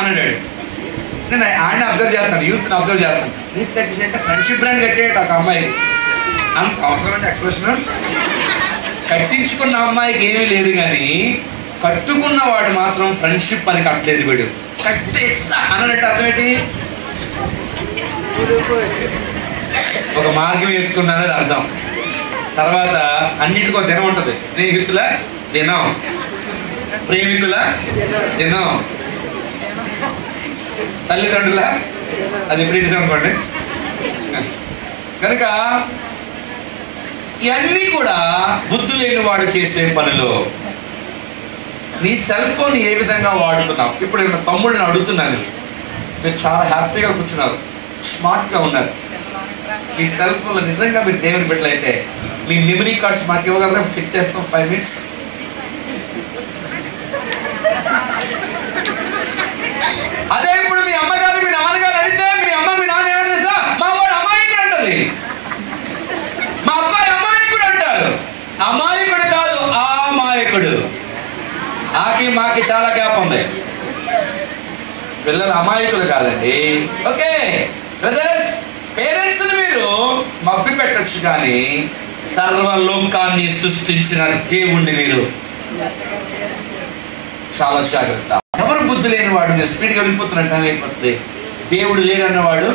అన్నాడు. నేను ఆయన అబ్జర్వ్ చేస్తాను, యూత్ని అబ్జర్వ్ చేస్తాను. నీకు కట్టేసంటే ఫ్రెండ్షిప్ బ్రాండ్ కట్టేట ఒక అమ్మాయికి. అంత అవసరం అంటే ఎక్స్ప్రెషన్. కట్టించుకున్న అమ్మాయికి ఏమీ లేదు, కానీ కట్టుకున్న వాడు మాత్రం ఫ్రెండ్షిప్ అని కట్టలేదు. వీడు కట్టేస్తా అన్నట్టు అర్థం ఏంటి? ఒక మార్గం వేసుకున్నానని అర్థం. తర్వాత అన్నిటికో దినం ఉంటుంది. స్నేహితుల దినం, ప్రేమికుల దినం, తల్లిదండ్రుల అది ఎప్పుడు ఇచ్చాం అనుకోండి. కనుక ఇవన్నీ కూడా బుద్ధి లేని వాడు చేసే పనులు. నీ సెల్ ఫోన్ ఏ విధంగా వాడుతున్నావు? ఇప్పుడు నేను తమ్ముడిని అడుగుతున్నాను, మీరు చాలా హ్యాపీగా కూర్చున్నారు, స్మార్ట్గా ఉన్నారు. మీ సెల్ ఫోన్లో నిజంగా మీరు దేవుని బిడ్డలైతే మీ మెమరీ కార్డ్స్ మాకు ఇవ్వగలరా? చెక్ చేస్తాం 5 minutes. అదే ఇప్పుడు మీ అమ్మగారు మీ నాన్నగారు అడిగితే మీ అమ్మ మీ నాన్న ఏమంటే తెలుసా? మా వాడు అమాయకుడు అంటది, మా అబ్బాయి అమాయకుడు అంటారు. అమాయకుడు కాదు, అమాయకుడు. ఆకి మాకి చాలా గ్యాప్ ఉంది. పిల్లలు అమాయకులు కాదండి. ఓకే బ్రదర్స్, పేరెంట్స్ని మీరు మబ్బి పెట్టచ్చు, కానీ సర్వలోకాన్ని సృష్టించిన దేవుణ్ణి మీరు చాలా జాగ్రత్త. ఎవరు బుద్ధి లేని వాడు? నేను స్పీడ్గా వెళ్ళిపోతున్నట్టు అయిపోతుంది. దేవుడు లేనన్నవాడు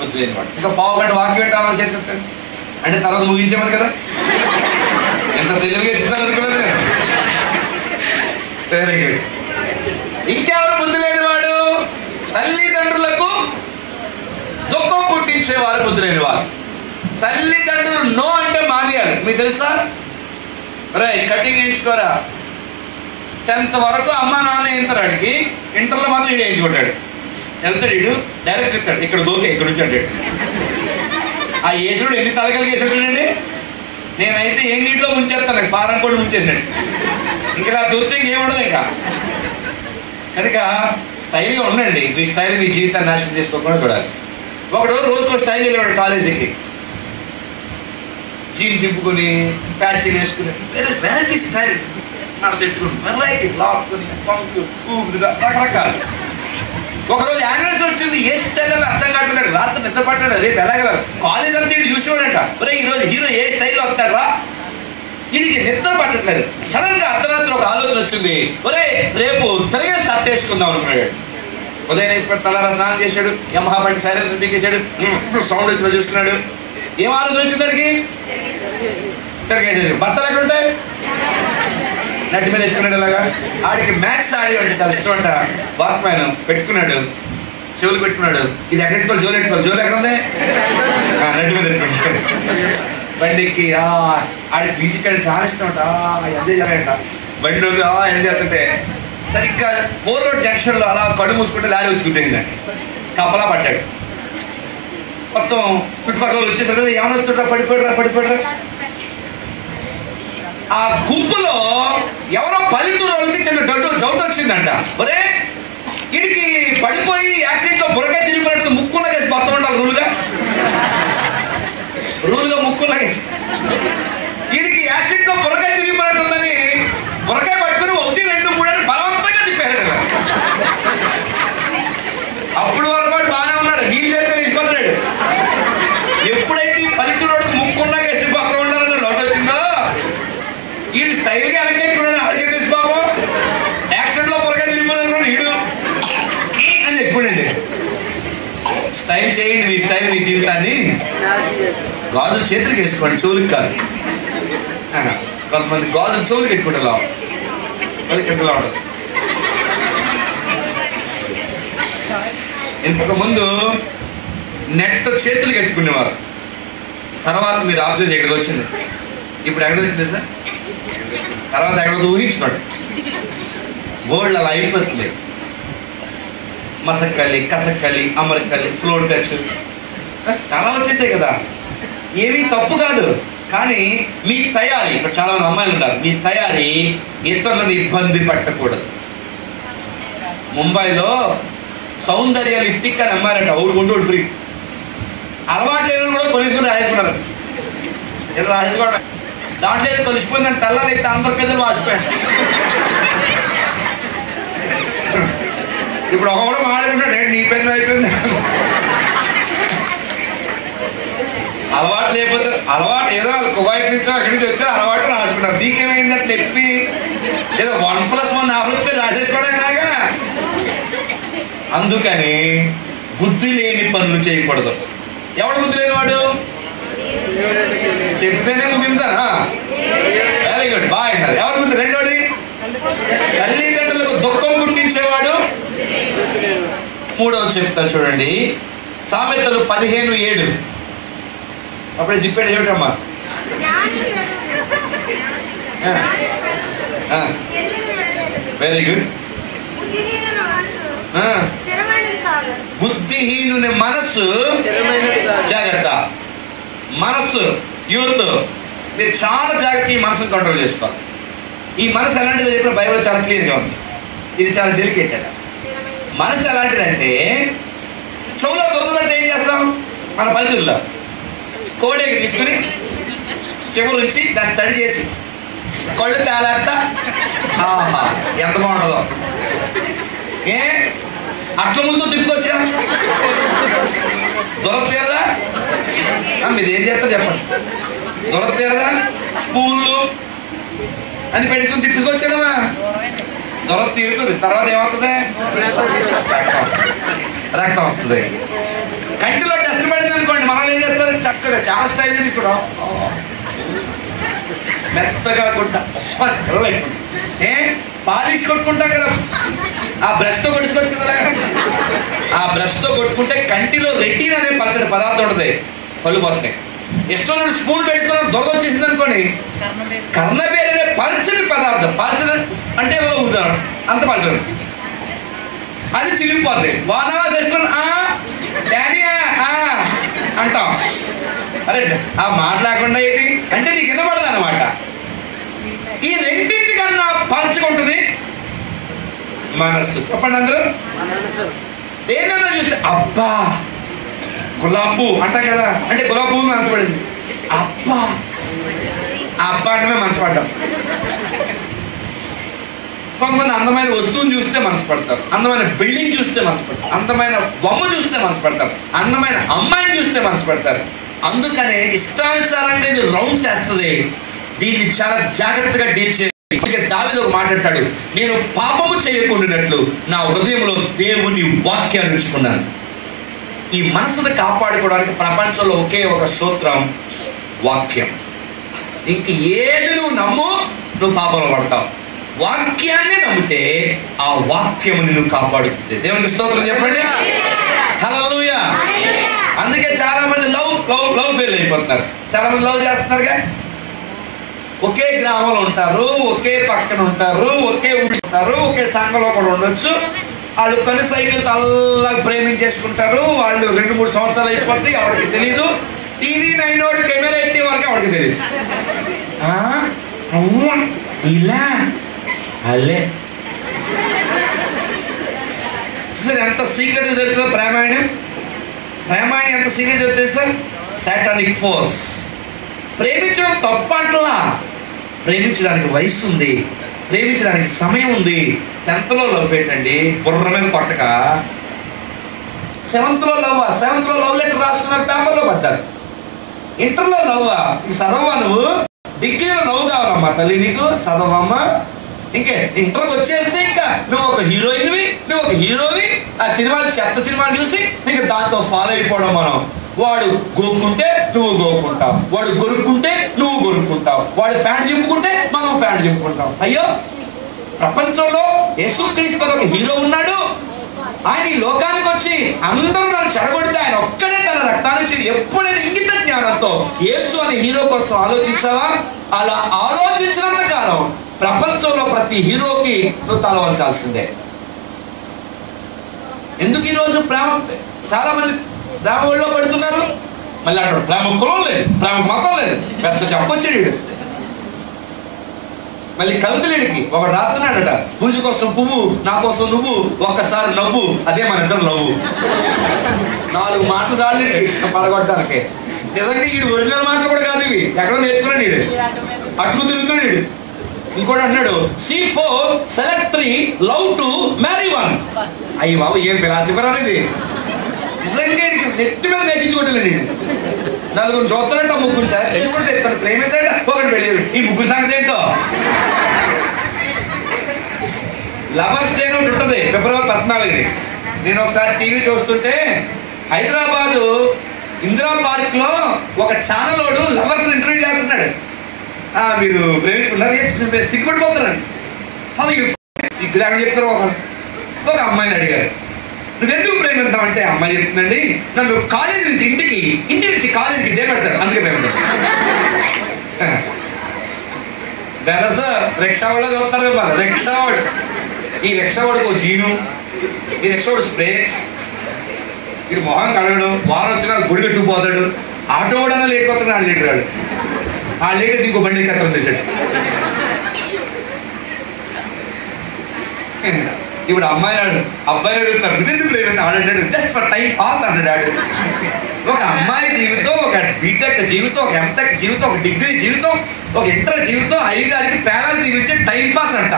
బుద్ధి లేనివాడు. ఇంకా పావుగంట వాక్యం పెట్టాలని చేస్తాను అంటే తర్వాత ముగించామని కదా. ఎంత తెలివిగా ఎత్తుతాను అనుకోలేదు నేను. Very good. ఇంకెవరు బుద్ధి లేనివాడు? తల్లిదండ్రులకు దుఃఖం పుట్టించేవారు బుద్ధి లేనివారు. తల్లిదండ్రులు నో అంటే మానేయాలి. మీకు తెలుసా? కటింగ్ వేయించుకోరా, 10th వరకు అమ్మ నాన్న వేయించడానికి, ఇంటర్లో మాత్రం వీడు వేయించుకుంటాడు. వెళ్తాడు, వీడు డైరెక్ట్ చెప్తాడు, ఇక్కడ దోకే ఇక్కడ నుంచి అంటాడు. ఆ ఏసుడు ఎన్ని తలకలకి వేసాడండి. నేనైతే ఏ నీటిలో ముంచేస్తాను, నాకు ఫారం కూడా ముంచేసాడు. ఇంకా నా దొరికితే ఇంకేముండదు. ఇంకా కనుక స్టైల్గా ఉండండి. మీ స్టైల్ మీ జీవితాన్ని నాశనం చేసుకోకుండా చూడాలి. ఒకడు రోజుకో స్టైల్ వెళ్ళాడు కాలేజీకి, జీన్స్ చింపుకొని ప్యాచింగ్ వేసుకుని వెరైటీ స్టైల్ నడతెట్టుకుని వెరైటీ లాక్కుని రకరకాలు. ఒకరోజు యానివర్సరీ వచ్చింది, ఏ స్టైల్ అర్థం కావట్లేదు. రాత్రి నిద్ర పట్టాడు, రేపు ఎలాగ కాలేజ్ అంతా ఇటు చూసేవాడంట. ఒరే ఈరోజు హీరో ఏ స్టైల్లో వస్తాడు రా, వీడికి నిద్ర పట్టట్లేదు. సడన్ గా అర్ధరాత్రి ఒక ఆలోచన వచ్చింది, ఒరే రేపు తిరిగే షర్ట్ వేసుకుందాం అనుకున్నాడు. ఉదయం వేసి తలారా స్నానం చేశాడు, యమహా బండి సైలెన్స్ పీకేశాడు, సౌండ్ వచ్చిన చూస్తున్నాడు. ఏం ఆలోచన వచ్చింది దానికి? తిరిగేసాడు. బట్టలు ఎక్కడ ఉంటాయి? నటి మీద పెట్టుకున్నాడు. ఇలాగా ఆడికి మ్యాథ్స్ ఆడి అంటే చాలా ఇష్టం అంట. వాక్మ్యాన్ పెట్టుకున్నాడు, చెవులు పెట్టుకున్నాడు. ఇది ఎక్కడ పెట్టుకోవాలి? జోలు పెట్టుకోవాలి. జోలు ఎక్కడ ఉంది? నటి మీద పెట్టుకున్నాడు. బండికి ఆడికి మ్యూజిక్ అంటే చాలా ఇష్టం అంట. ఎంజాయ్ చేయాలంట. బండి ఎంజాయ్ చేస్తుంటే సరిగ్గా 4 రోడ్ జంక్షన్లో అలా కళ్ళు మూసుకుంటే లారీ వచ్చి గుద్దిందండి. కప్పలా పడ్డాడు. మొత్తం చుట్టుపక్కల వచ్చేసరికి ఏమైనా వస్తుంటా పడిపోయాడు. ఆ గుంపులో ఎవరో పల్లెటూరు వాళ్ళకి చిన్న డౌట్ వచ్చిందంట. ఒరే వీడికి పడిపోయి యాక్సిడెంట్లో బుర్రకాయ తిరిగిపోయినట్టు ముక్కున్న కేసి మొత్తం ఉండాలి. రూల్గా ముక్కున్న కేసి వీడికి యాక్సిడెంట్లో బుర్రకాయ తిరిగిపోయినట్టుందని బుర్రకాయ పట్టుకుని 1, 2, 3 అని బలవంతంగా తిప్పారు కదా. అప్పుడు వరకు వాడు బాగానే ఉన్నాడు, నీళ్ళు చేస్తే వెళ్ళిపోతున్నాడు. ఎప్పుడైతే ఈ పల్లెటూరు ముక్కున్నా కేసి మొత్తం ఉండాలని డౌట్ వచ్చిందో, వీడు స్టైల్గా వెనకెట్టుకున్నాడు. అడిగే తెలుసు బాబు, యాక్సిడెంట్లో బుర్రకాయ తిరిగిపోతున్నాడు వీడు అని చెప్పండి. స్టైల్ చేయండి, మీ స్టైల్ మీ జీవితాన్ని. గాజులు చేతులకు వేసుకోండి, చెవులకు కాదు. కొంతమంది గాజులు చెవులు పెట్టుకుంటారు, వాళ్ళకి ఎంతలా ఉండదు. ఇంతకు ముందు నెట్ చేతులు కట్టుకునేవారు. తర్వాత మీరు ఆబ్జర్వ్ ఇక్కడికి వచ్చింది. ఇప్పుడు ఎక్కడికి వచ్చింది సార్? తర్వాత ఎక్కడికి ఊహించుకోండి. గోల్డ్ అలా అయిపోతుంది. మసక్కలి, కసక్కలి, అమరకలి, ఫ్లోట్ ఖర్చు చాలా వచ్చేసాయి కదా. ఏమీ తప్పు కాదు. కానీ మీ తయారీ, ఇక్కడ చాలా మంది అమ్మాయిలు ఉంటారు, మీ తయారీ ఇతరులను ఇబ్బంది పెట్టకూడదు. ముంబైలో సౌందర్య లిప్స్టిక్ అని అమ్మారంట, ఒకటి కొంటూ ఫ్రీ. అలవాటు లేని కూడా కొలుసుకుని రాసేసుకున్నారు. ఏదో రాసేసుకోవడం దాంట్లో ఏదో కలిసిపోయిందని తెల్లారైతే అందరి పెద్దలు వాసిపోయాడు. ఇప్పుడు ఒక కూడా మాట్లాడుకుంటాడు, ఏంటి నీ పెద్ద అయిపోయింది. అలవాటు లేకపోతే అలవాటు ఏదో కువైట్ నుంచి అక్కడి నుంచి వస్తే అలవాటు రాసుకుంటారు. నీకేమైందంటే చెప్పి ఏదో 1+1 ఆవృత్తి రాసేసుకోవడాగా. అందుకని బుద్ధి లేని పనులు చేయకూడదు. ఎవడు బుద్ధి లేనివాడు? చెప్తేనే ముగింతారా? వెరీ గుడ్, బాగా అన్నారు. ఎవరు బుద్ధి? రెండోది తల్లిదండ్రులకు దుఃఖం పుట్టించేవాడు. మూడవది చెప్తాను చూడండి, సామెతలు 15:7. అప్పుడే చెప్పాడు ఏమిటమ్మా? Very good. బుద్ధిహీనుని మనస్సు జాగ్రత్త. మనస్సు యూత్ మీరు చాలా జాగ్రత్త ఈ మనసును కంట్రోల్ చేసుకోవాలి. ఈ మనసు ఎలాంటిదో చెప్పిన బైబిల్ చాలా క్లియర్గా ఉంది. ఇది చాలా డెలికేటెడ్. మనసు ఎలాంటిదంటే చెవులో దురద పెడితే ఏం చేస్తాం? మన పల్లెటూరులో కోడేకి తీసుకుని చెవుల నుంచి దాన్ని తడి చేసి కళ్ళు తేలేస్తా. ఆహా ఎంత బాగుంటుందో. ఏ అట్ల ముందు తిప్పుకొచ్చా దొరక తీరదా? మీరు ఏం చేస్తారు చెప్పండి. దొరక తీరదా? స్పూన్లు అని పెట్టుకుని తిప్పుకొచ్చాడమ్మా, దొరక తీరుతుంది. తర్వాత ఏమవుతుంది? రక్తం వస్తుంది. కంటిలో టెస్ట్ పడింది అనుకోండి, మనం ఏం చేస్తారు? చక్కగా చాలా స్టైల్గా తీసుకోవడం, మెత్తగా కొట్ట పాలిష్ కొట్టుకుంటాం కదా, ఆ బ్రష్తో కొట్టుకోవచ్చు కదా. ఆ బ్రష్తో కొట్టుకుంటే కంటిలో రెటీన్ అనే పలచని పదార్థం ఉంటుంది, పళ్ళు పోతున్నాయి. ఇష్టం నుండి స్పూన్ పెట్టుకుని దొరద వచ్చేసింది అనుకోండి, కర్ణబేరు అనే పలచని పదార్థం, పలచని అంటే ఉదాహరణ అంత పలచని, అది చిరిగిపోతుంది. వానవాస్ ఇష్టం డాడీ అంటాం. అరే ఆ మాట లేకుండా ఏంటి అంటే నీకు వినబడదు అనమాట. ఈ రెండింటికన్నా పలచుకుంటుంది మనస్సు. చెప్పండి అందరూ. దేనన్నా చూస్తే అబ్బా గులాబ్ పువ్వు అంటాం కదా, అంటే గులాబ్ పువ్వు మనసు పడింది. అబ్బా అబ్బా అంటే మనసు పడ్డాం. కొంతమంది అందమైన వస్తువుని చూస్తే మనసు పడతారు, అందమైన బిల్డింగ్ చూస్తే మనసు పడతారు, అందమైన బొమ్మ చూస్తే మనసు పడతారు, అందమైన అమ్మాయిని చూస్తే మనసు పడతారు. అందుకనే ఇష్టానుసారంగా ఇది రౌండ్స్ వేస్తుంది. దీన్ని చాలా జాగ్రత్తగా డీల్ చేయాలి. దావీదు ఒక మాట అంటాడు, నేను పాపము చేయకుండానట్లు నా హృదయంలో దేవుని వాక్యాన్ని ఉంచుకున్నాను. ఈ మనసును కాపాడుకోవడానికి ప్రపంచంలో ఒకే ఒక సూత్రం, వాక్యం. ఇంక ఏది నువ్వు నమ్ము, నువ్వు పాపంలో పడతావు. వాక్యాన్ని నమ్మితే ఆ వాక్యము నిన్ను కాపాడుతుంది. దేవునికి స్తోత్రం చెప్పండి. హల్లెలూయా. అందుకే చాలా మంది లవ్ ఫెయిల్ అయిపోతున్నారు. చాలా మంది లవ్ చేస్తున్నారుగా, ఒకే గ్రామంలో ఉంటారు, ఒకే పక్కన ఉంటారు, ఒకే ఊరు ఉంటారు, ఒకే సంఘంలో కూడా ఉండొచ్చు. వాళ్ళు కొన్ని సైకిల్ తల్లగా ప్రేమించేసుకుంటారు. వాళ్ళు 2-3 సంవత్సరాలు అయిపోతే ఎవరికి తెలియదు. టీవీ 9 కెమెరా ఎట్టి వరకు ఎవరికి తెలియదు. ఇలా అల్లే సార్ ఎంత సీక్రెట్ జరుగుతుందో ప్రేమాయణం. ప్రేమాయణం ఎంత సీక్రెట్ జరుగుతుంది సార్? Satanic force. ప్రేమించడం తప్పట్లా. ప్రేమించడానికి వయసు ఉంది, ప్రేమించడానికి సమయం ఉంది. 10th లో లవ్ పెట్టండి, బుర్ర మీద కొట్టక. 7th లో లవ్, 7th లో లవ్ లెటర్ రాస్తున్నారు, పేపర్లో పడ్డారు. ఇంటర్లో లవ్, ఇంక చదవా నువ్వు? డిగ్రీలో లవ్ కావాలమ్మా తల్లి నీకు, చదవమ్మా. ఇంకే ఇంటర్కి వచ్చేస్తే ఇంకా నువ్వు ఒక హీరోయిన్వి, నువ్వు ఒక హీరోవి. ఆ సినిమాలు చెత్త సినిమాలు చూసి నీకు దాంతో ఫాలో అయిపోవడం. మనం వాడు గోక్కుంటే నువ్వు గోక్కుంటావు, వాడు గొరుక్కుంటే నువ్వు గొరుక్కుంటావు, వాడు ఫ్యాంట్ చింపుకుంటే మనం ఫ్యాంట్ చింపుకుంటాం. అయ్యో, ప్రపంచంలో యేసుక్రీస్తు ఒక హీరో ఉన్నాడు, ఆయన ఈ లోకానికి వచ్చి అందరూ నన్ను చెడగొడితే ఆయన ఒక్కడే తన రక్తాన్ని ఎప్పుడైనా ఇంగిత జ్ఞానంతో యేసు అనే హీరో కోసం ఆలోచించావా? అలా ఆలోచించినంత కాలం ప్రపంచంలో ప్రతి హీరోకి నువ్వు తల వంచాల్సిందే. ఎందుకు ఈరోజు ప్రేమ చాలా మంది ప్రేమ ఒళ్ళో పడుతున్నారు? మళ్ళీ అంటాడు ప్రేమ కులం లేదు, ప్రేమ మతం లేదు, పెద్ద చెప్పొచ్చాడు. మళ్ళీ కవితలేడికి ఒకడు రాస్తున్నాడట, పూజ కోసం పువ్వు, నా కోసం నువ్వు, ఒక్కసారి నవ్వు, అదే మన ఇద్దరు నవ్వు. 4 మాటలు చాలు పడగొట్టడానికి. నిజంగా వీడు ఒరిజినల్ మాటలు కూడా కాదు ఇవి, ఎక్కడో నేర్చుకున్నాడు వీడు, అట్టుకు తిరుగుతున్నాడు వీడు. ఇంకోటి అన్నాడు C4 select 3 love to marry 1. అయ్యి బాబు ఏం ఫిలాసఫర్ అనేది. నిజంగా నెత్తి మీద నెగ్గించుకోవట్లేదు వీడు. 4 చూస్తాడంట, 3 సార్ తెచ్చుకుంటే ఇస్తాడు, ప్రేమ ఏంటంటే ఒకటి పెళ్ళి. ఈ 3 సంగతి ఏంటో. లవర్స్ డే ఒకటి ఉంటుంది ఫిబ్రవరి 14. నేను ఒకసారి టీవీ చూస్తుంటే హైదరాబాదు ఇందిరా పార్క్ లో ఒక ఛానల్ వాడు లవర్స్ ఇంటర్వ్యూ చేస్తున్నాడు. మీరు ప్రేమించుకున్నారు, సిగ్గుపడిపోతారండి. సిగ్గుదాకా చెప్తారు. ఒక అమ్మాయిని అడిగారు, నువ్వెందుకు ప్రేమిస్తామంటే అమ్మాయి చెప్తుందండి, నన్ను కాలేజీ నుంచి ఇంటి నుంచి కాలేజీకి ఇదే పెడతాడు, అందుకే ప్రేమిస్తాను. రిక్షావాళ్ళు చూస్తారు కదా, రిక్షావాడు. ఈ రిక్షావాడికి ఒక జీను, ఈ రిక్షావాడు స్ప్రేస్, ఇది మొహం కడగడు, వారం వచ్చినా గుడి కట్టుకుపోతాడు. ఆటో కూడా లేట్ కొత్తాడు, ఆడు లేట్ రాడు, ఆ లేట్ ఇంకో బండి కట్టడం తెచ్చాడు. ఇప్పుడు అబ్బాయి అడుగుతారు నువ్వెందుకు ప్రేమ ఆడంటాడు, జస్ట్ ఫర్ టైం పాస్ అంటాడు. ఒక అమ్మాయి జీవితం, ఒక బీటెక్ జీవితం, ఒక ఎంటెక్ జీవితం, ఒక డిగ్రీ జీవితం, ఒక ఇంటర్ జీవితం, అయ్యగారికి పేరాలు తీర్చే టైం పాస్ అంట.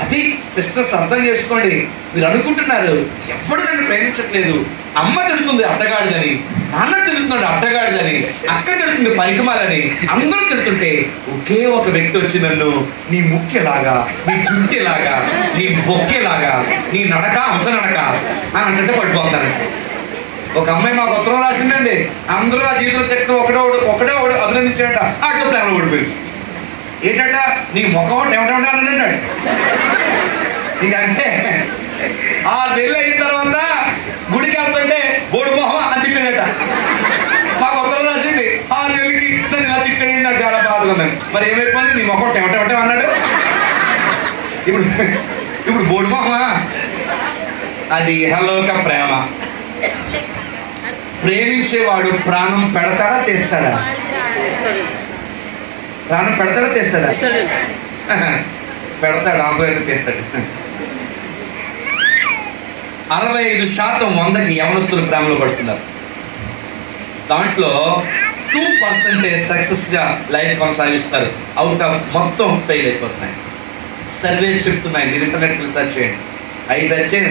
అది సిస్టర్స్ అర్థం చేసుకోండి. మీరు అనుకుంటున్నారు ఎప్పుడు నన్ను ప్రేమించట్లేదు, అమ్మ తిడుతుంది అట్టగాడిదని, నాన్న తిడుతున్నాడు అట్టగాడిదని, అక్క తిడుతుంది పరికమాలని, అందరూ తిడుతుంటే ఒకే ఒక వ్యక్తి వచ్చి నన్ను నీ ముక్కెలాగా, నీ జుంటిలాగా, నీ బొక్కేలాగా, నీ నడక హంస నడక అని అంటే పడిపోతాను. ఒక అమ్మాయి మాకు ఉత్తరం రాసిందండి, అందరూ ఆ జీవితంలో తిట్టడం ఒకటే అభినందించాడట, అట్లా ప్రేమ ఓడిపోయింది. ఏంటంట, నీ ముఖం టెమటెమట అని అన్నాడు. ఇంకంటే 6 నెలలు అయిన తర్వాత గుడికి వెళ్తుంటే బోడు మొహం అని తిట్టాడట. మాకు ఉత్తరం రాసింది 6 నెలలకి నన్ను ఇలా తిట్టాడండి, నాకు చాలా బాధగా ఉందని. మరి ఏమైపోయింది, నీ ముఖం టెమటెమట అన్నాడు. ఇప్పుడు బోడు మొహమా? అది హలోక ప్రేమ. ప్రేమించేవాడు ప్రాణం పెడతాడా తీస్తాడా? ప్రాణం పెడతాడా తీస్తాడా? పెడతాడు, అవసరమైతే తీస్తాడు. 65% 100కి యవనస్తులు ప్రేమలో పడుతున్నారు. దాంట్లో 2% సక్సెస్గా లైఫ్ కొనసాగిస్తారు. అవుట్ ఆఫ్ మొత్తం ఫెయిల్ అయిపోతున్నాయి. సర్వే చెప్తున్నాయి, మీరు ఇంటర్నెట్లో సెర్చ్ చేయండి. అవి సెర్చ్ చేయండి,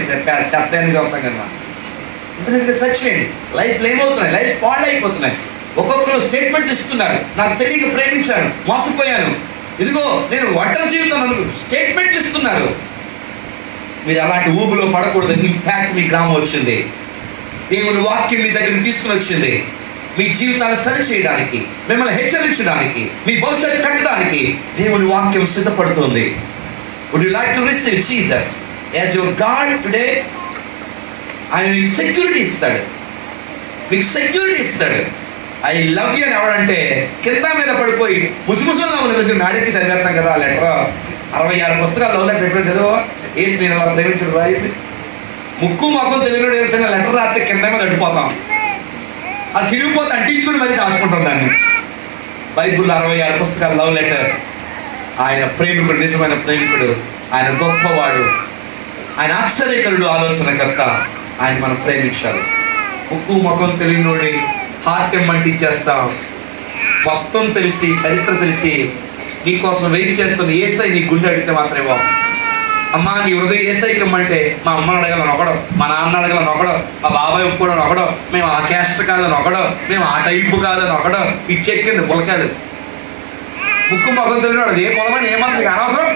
చెప్తాయని చెప్తాం కదా. ఇంటర్నెట్లో సెర్చ్ చేయండి, లైఫ్లో ఏమవుతున్నాయి, లైఫ్ స్పాయిల్ అయిపోతున్నాయి. ఒక్కొక్కరు స్టేట్మెంట్లు ఇస్తున్నారు, నాకు తెలియక ప్రేమించాను, మోసపోయాను, ఇదిగో నేను ఒంటరి జీవితం అనుకు స్టేట్మెంట్లు ఇస్తున్నారు. మీరు అలాంటి ఊబులో పడకూడదు. ఇంపాక్ట్ మీ గ్రామం వచ్చింది, దేవుని వాక్యం మీ దగ్గరికి తీసుకుని వచ్చింది. మీ జీవితాన్ని సరి చేయడానికి, మిమ్మల్ని హెచ్చరించడానికి, మీ భవిష్యత్తు కట్టడానికి దేవుని వాక్యం సిద్ధపడుతుంది. Would you like to receive Jesus as your God today? ఆయన మీకు సెక్యూరిటీ ఇస్తాడు, మీకు సెక్యూరిటీ ఇస్తాడు. ఐ లవ్ యూ అని ఎవడంటే కింద మీద పడిపోయి ముసుముసులు నవ్వులు మేడకి చదివేస్తాం కదా. ఆ లెటర్ 66 పుస్తకాలు లవ్ లెటర్ ఎప్పుడు చదివా? ఏసి నేను అలా ప్రేమించడు రాయింది. ముక్కు మొక్కం తెలుగులో ఏదైనా లెటర్ రాస్తే కింద మీద అడిపోతాం, అది చిరిగిపోతే అంటించుకుని మరీ రాసుకుంటాం దాన్ని. బైబుల్ 66 పుస్తకాలు లవ్ లెటర్. ఆయన ప్రేమికుడు, నిజమైన ప్రేమికుడు, ఆయన గొప్పవాడు, ఆయన ఆశ్చర్యకరుడు, ఆలోచనకర్త. ఆయన మనం ప్రేమించారు. ముక్కు మొఖం తెలియనోడి హార్ట్ మంటించేస్తాం. మొత్తం తెలిసి, చరిత్ర తెలిసి నీకోసం వెయిట్ చేస్తున్న ఏసై నీ గుండె అడిగితే మాత్రమే అమ్మా నీ హృదయం ఏసైకి ఇమ్మంటే మా అమ్మని అడగాలని ఒకడో, మా నాన్న అడగాలని ఒకడో, మా బాబాయ్ ఒప్పుకోవడం ఒకడో, మేము ఆ క్యాస్ట్ కాదని ఒకడో, మేము ఆ టైపు కాదని ఒకడో, ఇచ్చెక్కింది పులకాదు. ముక్కు మొఖం తెలియనోడు ఏ పొలమని ఏమన్నా అనవసరం,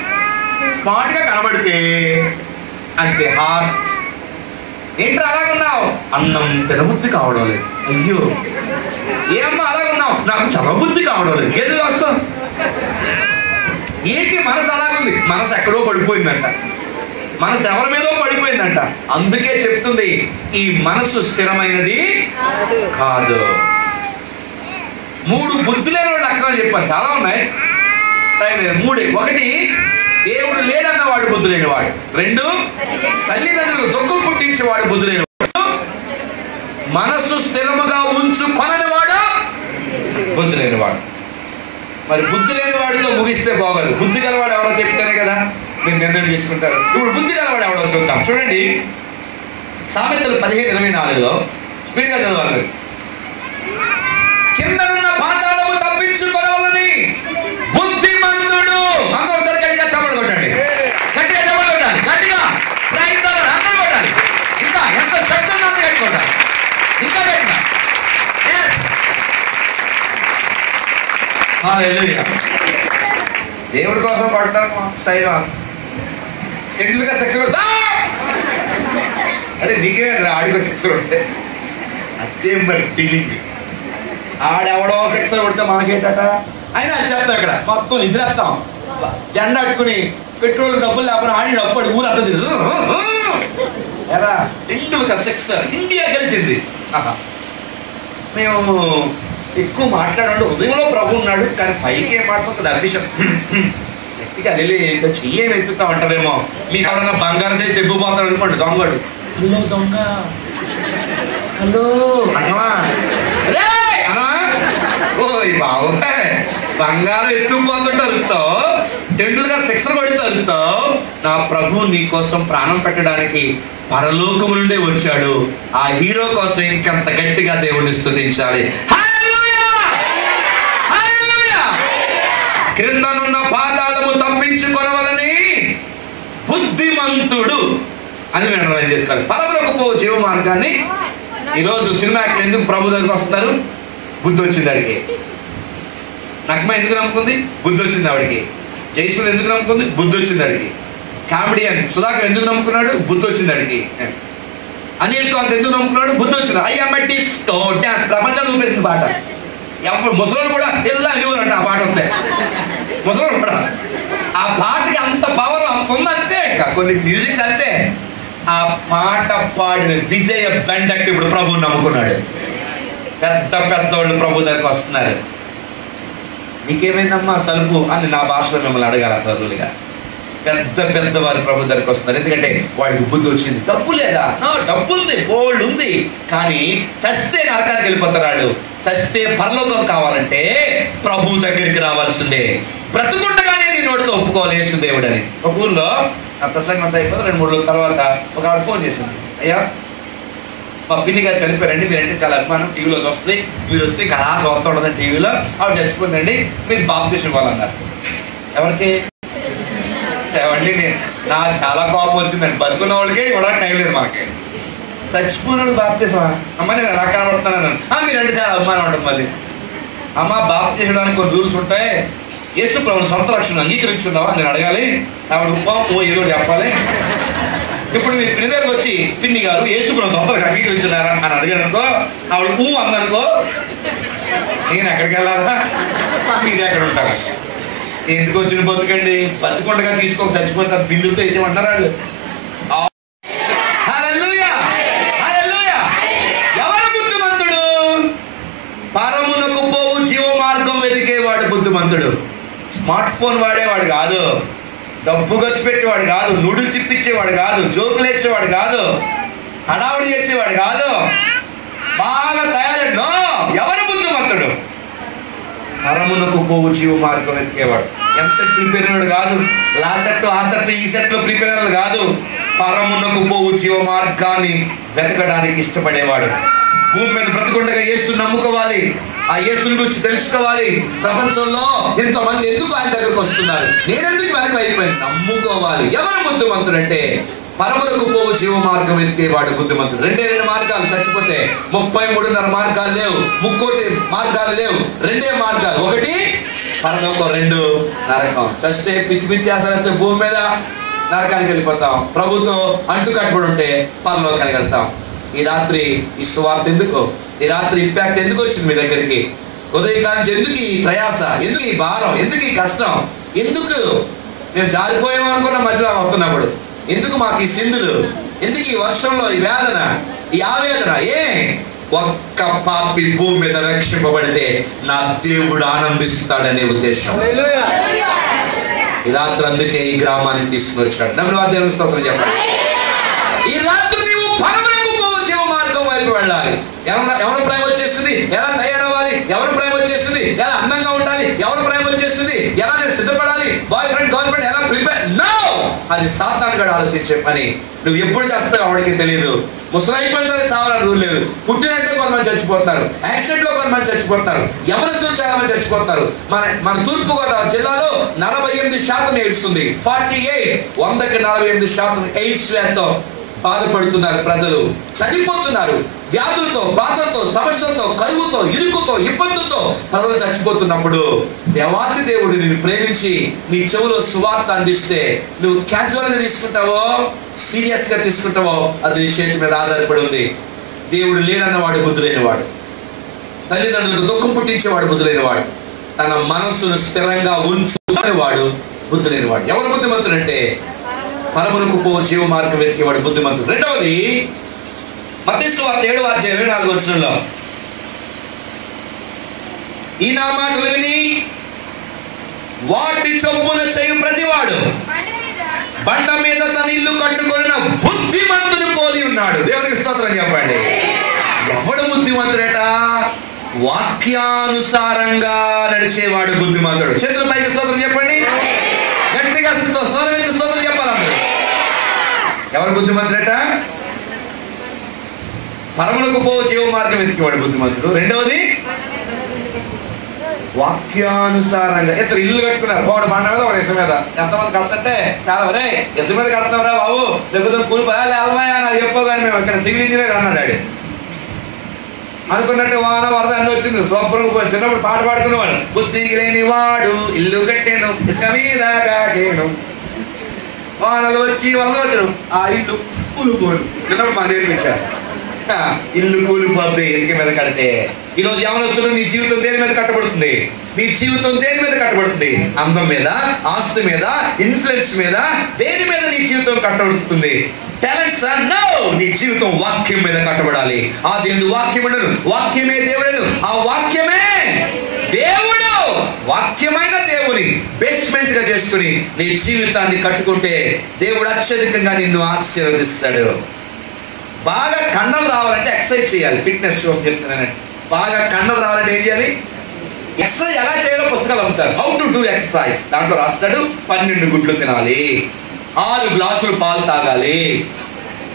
స్మార్ట్గా కనబడితే అంతే. హార్ట్ ఏంటి అలాగున్నావు, అన్నం తినబుద్ధి కావడం లేదు. అయ్యో ఏమమ్మా అలాగున్నావు, నాకు చదవబుద్ధి కావడం లేదు. ఏది వస్తావు ఏంటి, మనసు అలాగుంది, మనసు ఎక్కడో పడిపోయిందంట. మనసు ఎవరి మీదో పడిపోయిందంట. అందుకే చెప్తుంది ఈ మనసు స్థిరమైనది కాదు. 3 బుద్ధి లేని లక్షణాలు చెప్పారు, చాలా ఉన్నాయి. 3. 1 దేవుడు లేడన్నవాడు బుద్ధి లేనివాడు. 2 తల్లిదండ్రులు దుఃఖం పుట్టించేవాడు బుద్ధి లేనివాడు. మనస్సు స్థిరముగా ఉంచుకొననివాడు బుద్ధి లేనివాడు. మరి బుద్ధి లేనివాడితో ముగిస్తే బాగోదు. బుద్ధి గలవాడు ఎవరో చెప్తానే కదా మీరు నిర్ణయం తీసుకుంటారు. ఇప్పుడు బుద్ధి గలవాడు ఎవడో చూద్దాం. చూడండి సామెతలు 15:24 స్పీడ్గా చదవాలి. కిందనున్న పాతాళము తప్పించుకొనవలని బుద్ధిమంతుడు. అందరూ గట్టిగా చప్పట్లు కొట్టండి, గట్టిగా చప్పట్లు కొట్టాలి, గట్టిగా ప్రయత్నాలు అందరూ కొట్టాలి. ఇంకా ఎంత శబ్దం అంత గట్టి కొట్టాలి, ఇంకా గట్టిగా. దేవుడి కోసం పడతాను స్టైల్ ఎందుకుగా సెక్స్ కొడతా. అరే నీకే ఆడికో సెక్స్ కొడితే అదే మరి ఫీలింగ్. ఆడెవడో సెక్స్ కొడితే మనకేంటట, అయినా చేస్తాం ఇక్కడ మొత్తం విసిరేస్తాం. జెండా అట్టుకుని పెట్రోల్ డబ్బులు లేకపోతే ఆడి డబ్బు ఊరు అంతా ఎరా ఎందుకు సెక్స్ ఇండియా గెలిచింది. మేము ఎక్కువ మాట్లాడండి, హృదయంలో ప్రభు ఉన్నాడు కానీ పైకి ఏం మాట్లాడుతుంది అభిషం గట్టిగా వెళ్ళి చెయ్యేమి ఎత్తుతాం అంటారేమో. మీకు ఎవరన్నా బంగారం చేసి తెబ్బిపోతాడు అనుకోండి, దొంగడు హలో దొంగ హలో అన్నవా రే అన్నా ఓయ్ బాబు బంగారం ఎత్తుకుపోతుంటే అరుస్తావు, టెండూల్కర్ శిక్షణ కొడితే అరుస్తావు. నా ప్రభు నీ కోసం ప్రాణం పెట్టడానికి పరలోకము నుండే వచ్చాడు. ఆ హీరో కోసం ఇంకంత గట్టిగా దేవుడిని స్తుతించాలి. క్రిందనున్న పాతాళము తప్పించుకొనవలని బుద్ధిమంతుడు అని నిర్ణయం చేసుకోవాలి. పరమునకు పోవు జీవ మార్గాన్ని. ఈరోజు సినిమాకి ఎందుకు ప్రభు దగ్గరికి వస్తున్నారు? బుద్ధి వచ్చింది అడిగి. నగ్మ ఎందుకు నమ్ముకుంది? బుద్ధి వచ్చింది ఆవిడికి. జైసులు ఎందుకు నమ్ముకుంది? బుద్ధి వచ్చింది అడిగి. కామెడియన్ సుధాకర్ ఎందుకు నమ్ముకున్నాడు? బుద్ధి వచ్చింది అడిగి. అనిల్ కాంత్ ఎందుకు నమ్ముకున్నాడు? బుద్ధి వచ్చింది. ఐఎంఎటిస్టో డ్యాన్స్ ప్రపంచాన్ని చూపేసింది పాట. ఎవరు ముసలు కూడా ఎలా అనేవారంట ఆ పాట వస్తే. ముసలు కూడా ఆ పాటకి అంత పవర్ అంత ఉందంతే. కొన్ని మ్యూజిక్స్ అంతే. ఆ పాట పాడిన విజయ బండట్టి ఇప్పుడు ప్రభువు నమ్ముకున్నాడు. పెద్ద పెద్దవాళ్ళు ప్రభు దగ్గరికి వస్తున్నారు. నీకేమైందమ్మా సలుపు అని నా భాషలో మిమ్మల్ని అడగాల సరువులుగా. పెద్ద పెద్దవారు ప్రభు దగ్గరికి వస్తున్నారు. ఎందుకంటే వాడికి బుద్ధి వచ్చింది. డబ్బు లేదా? డబ్బు ఉంది, బోల్డ్ ఉంది, కానీ చస్తే నరకానికి వెళ్ళిపోతాడు. చస్తే పరలోకం కావాలంటే ప్రభు దగ్గరికి రావాల్సిందే. బ్రతుకుండగానే నీ నోటితో ఒప్పుకోవాలి యేసు దేవుడు అని. ఒక ఊళ్ళో ఆ ప్రసంగం అంతా అయిపోతే 2-3 రోజుల తర్వాత ఒక ఆవిడ ఫోన్ చేసింది. అయ్యా మా పిన్ని గారు చనిపోయారండి, మీరంటే చాలా అభిమానం, టీవీలో వస్తుంది, మీరు వస్తే ఇంకా అలా చూస్తూ ఉండదండి టీవీలో, ఆవిడ చచ్చిపోయిందండి, మీరు బాప్తిసం ఇవ్వాలన్నారు. ఎవరికి? ఏమండి నాకు చాలా కోపం వచ్చిందండి. బతుకున్న వాళ్ళకి ఇవ్వడానికి టైం లేదు మనకి. చచ్చిపోయినాడు బాప్తిసమా? అమ్మ నేను ఎలా కనబడుతున్నాను? మీరంటే చాలా అభిమానం ఉంటుంది. మళ్ళీ అమ్మ బాప్తిసడానికి కొన్ని రూల్స్ ఉంటాయి. యేసు ప్రభువుని సొంత రక్షణ అంగీకరించున్నావా నేను అడగాలి. ఆవిడ ఏదో చెప్పాలి. ఇప్పుడు మీరు పిన్ని దగ్గరకు వచ్చి పిన్ని గారు యేసు ప్రభు సొంత రక్షణ అంగీకరించున్నారా అని అడిగాను అనుకో, ఆవిడ అందనుకో, నేను ఎక్కడికి వెళ్ళాలా? మీరు ఎక్కడ ఉంటారా? ఎందుకు వచ్చిన బతుకండి, బతుకుండగా తీసుకోక చచ్చిపోయిన బిందులతో వేసేమంటారు వాళ్ళు. ఎవరు బుద్ధిమంతుడు? పరమునకు పోవు జీవ మార్గం వెతికేవాడు బుద్ధిమంతుడు. స్మార్ట్ ఫోన్ వాడేవాడు కాదు, డబ్బు ఖర్చు పెట్టేవాడు కాదు, నూడిల్స్ ఇప్పించేవాడు కాదు, జోకులు వేసేవాడు కాదు, హడావుడి చేసేవాడు కాదు, బాగా తయారు. ఎవరు బుద్ధిమంతుడు? పరమునకు పోవు జీవ మార్గం వెతికేవాడు. ఎంసెట్ ప్రిపేర్ అయ్యాడు కాదు, లాసెట్ ఆ సెట్ ఈ సెట్లో ప్రిపేర్ అయ్యాడు కాదు, పరమునకు పోవు జీవ మార్గాన్ని వెతకడానికి ఇష్టపడేవాడు. భూమి మీద బ్రతుకుండగా యేసు నమ్ముకోవాలి, ఆ యేసుని గురించి తెలుసుకోవాలి. ప్రపంచంలో ఎంతమంది ఎందుకు ఆయన దగ్గరకు వస్తున్నారు, నేనెందుకు వెనక అయిపోయింది నమ్ముకోవాలి. ఎవరు బుద్ధిమంతుడు అంటే పరమునకు పోవు జీవ మార్గం వెతికేవాడు బుద్ధిమంతుడు. 2 మార్గాలు. చచ్చిపోతే 33.5 మార్గాలు లేవు, 3 మార్గాలు లేవు, 2 మార్గాలు. 1 పరలోకం, 2 నరకం. చస్తే పిచ్చి పిచ్చి ఆసరిస్తే భూమి మీద నరకానికి వెళ్ళిపోతాం. ప్రభుతో అంటు కట్టుబడి ఉంటే పరలోకానికి వెళ్తాం. ఈ రాత్రి ఈ సువార్త ఎందుకు, ఈ రాత్రి ఇంపాక్ట్ ఎందుకు వచ్చింది మీ దగ్గరికి? ఉదయకాలం నుంచి ఎందుకు ఈ ప్రయాస, ఎందుకు ఈ భారం, ఎందుకు ఈ కష్టం, ఎందుకు? నేను జారిపోయామనుకున్న మధ్యలో వస్తున్నప్పుడు ఎందుకు మాకు ఈ సింధులు, ఎందుకు ఈ వర్షంలో ఈ వేదన, ఈ ఆవేదన? ఒక్క పాపి భూమి మీద రక్షింపబడితే నా దేవుడు ఆనందిస్తాడనే ఉద్దేశం. ఈ రాత్రి అందుకే ఈ గ్రామానికి తీసుకుని వచ్చాడు. నమ్మిన దేవుని స్తోత్రం చెప్పండి. ఈ రాత్రి నీవు పరమునకు పోవు జీవ మార్గం వైపు వెళ్ళాలి. ఎవరు ప్రేమ వచ్చేస్తుంది, ఎలా తయారవ్వాలి, ఎవరు ప్రేమ వచ్చేస్తుంది, ఎలా అందంగా ఉండాలి, ఎవరు ప్రేమ వచ్చేస్తుంది, ఎలా నేను సిద్ధపడాలి, బాయ్ ఫ్రెండ్ గర్ల్ ఫ్రెండ్ ఎలా ప్రిపేర్, నో, అది సాతాను గడు ఆలోచించే పని. నువ్వు ఎప్పుడు చేస్తావు వాడికి తెలియదు. ముసలైపోయిన చావాలని రూల్ లేదు. పుట్టినట్టే కొంతమంది చచ్చిపోతున్నారు, యాక్సిడెంట్ లో కొంతమంది చచ్చిపోతున్నారు, యవనస్తులు చాలా మంది చచ్చిపోతున్నారు. మన తూర్పు గోదావరి జిల్లాలో 48% ఏడుస్తుంది. 48 100కి 48% ఎయిడ్స్ వ్యాధితో బాధపడుతున్నారు ప్రజలు, చనిపోతున్నారు. వ్యాధులతో, బాధలతో, సమస్యలతో, కరువుతో, ఇరుకుతో, ఇబ్బందులతో ప్రజలు చచ్చిపోతున్నప్పుడు దేవాది దేవుడు నిన్ను ప్రేమించి నీ చెవులో సువార్త అందిస్తే నువ్వు క్యాజువల్గా తీసుకుంటావో, సీరియస్ గా తీసుకుంటావో, అది నీ చేతి మీద ఆధారపడి ఉంది. దేవుడు లేనన్నవాడు బుద్ధి లేనివాడు, తల్లిదండ్రులకు దుఃఖం పుట్టించేవాడు బుద్ధి లేనివాడు, తన మనస్సును స్థిరంగా ఉంచుకునేవాడు బుద్ధి లేనివాడు. ఎవరు బుద్ధిమంతుడు అంటే పరమునకు పో జీవ మార్గం వెతికేవాడు బుద్ధిమంతుడు. రెండవది మత్తయి సువార్త 7:24 ఈ నా మాటలు విని వాటి చొప్పున చేయు ప్రతివాడు బండ మీద తన ఇల్లు కట్టుకున్న బుద్ధిమంతుని పోలి ఉన్నాడు. దేవునికి స్తోత్రం చెప్పండి. ఎవడు బుద్ధిమంతుడట? వాక్యానుసారంగా నడిచేవాడు బుద్ధిమంతుడు. చేతుల పైకి స్తోత్రం చెప్పండి. గట్టిగా స్తోత్రం చెప్పాలి. ఎవరు బుద్ధిమంతుడట? పరమునకు పో జీవ మార్గం వెతికేవాడు బుద్ధిమంతుడు. రెండవది వాక్యానుసారంగా. ఇద్దరు ఇల్లు కట్టుకున్నారు, వాడు బండ మీద, వాడు ఇసుక మీద. ఎంతమంది కడుతుంటే చాలా, వరే ఇసుక మీద కడుతున్నారా బాబు, లేకపోతే కూలిపోయా లేవమాయా నాకు చెప్పవు, కానీ మేము ఇక్కడ సివిల్ ఇంజనీర్ అన్నాడు డాడీ. అనుకున్నట్టు వాన వరద అన్నీ వచ్చింది, శుభ్రంగా చిన్నప్పుడు పాట పాడుకునేవాడు. బుద్ధికి లేని వాడు ఇల్లు కట్టాను ఇసుక మీద కాటేను, వానలు వచ్చి వరద వచ్చాడు ఆ ఇల్లు కూలిపోను. చిన్నప్పుడు మాకు నేర్పించారు, ఇల్లు కూలిపోద్ది ఇసుక మీద కడితే. ఈరోజు యవనస్తులు నీ జీవితం దేని మీద కట్టబడుతుంది? నీ జీవితం దేని మీద కట్టబడుతుంది? అందం మీద, ఆస్తి మీద, ఇన్ఫ్లుయెన్స్ మీద, దేని మీద నీ జీవితం కట్టబడుతుంది? టాలెంట్స్ నో, నీ జీవితం వాక్యం మీద కట్టబడాలి. ఆ దేవుడు వాక్యం ఉండను, వాక్యమే దేవుడను, ఆ వాక్యమే దేవుడు. వాక్యమైన దేవుని బేస్మెంట్ గా చేసుకుని నీ జీవితాన్ని కట్టుకుంటే దేవుడు అత్యధికంగా నిన్ను ఆశీర్వదిస్తాడు. బాగా కండలు రావాలంటే ఎక్సర్సైజ్ చేయాలి. ఫిట్నెస్ షో చెప్తున్నాను. బాగా కండలు రావాలంటే ఏం చేయాలి? ఎక్సర్సైజ్ ఎలా చేయాలో పుస్తకాలు అమ్ముతారు, హౌ టు డూ ఎక్సర్సైజ్. దాంట్లో రాస్తాడు 12 గుడ్లు తినాలి, 6 గ్లాసులు పాలు తాగాలి,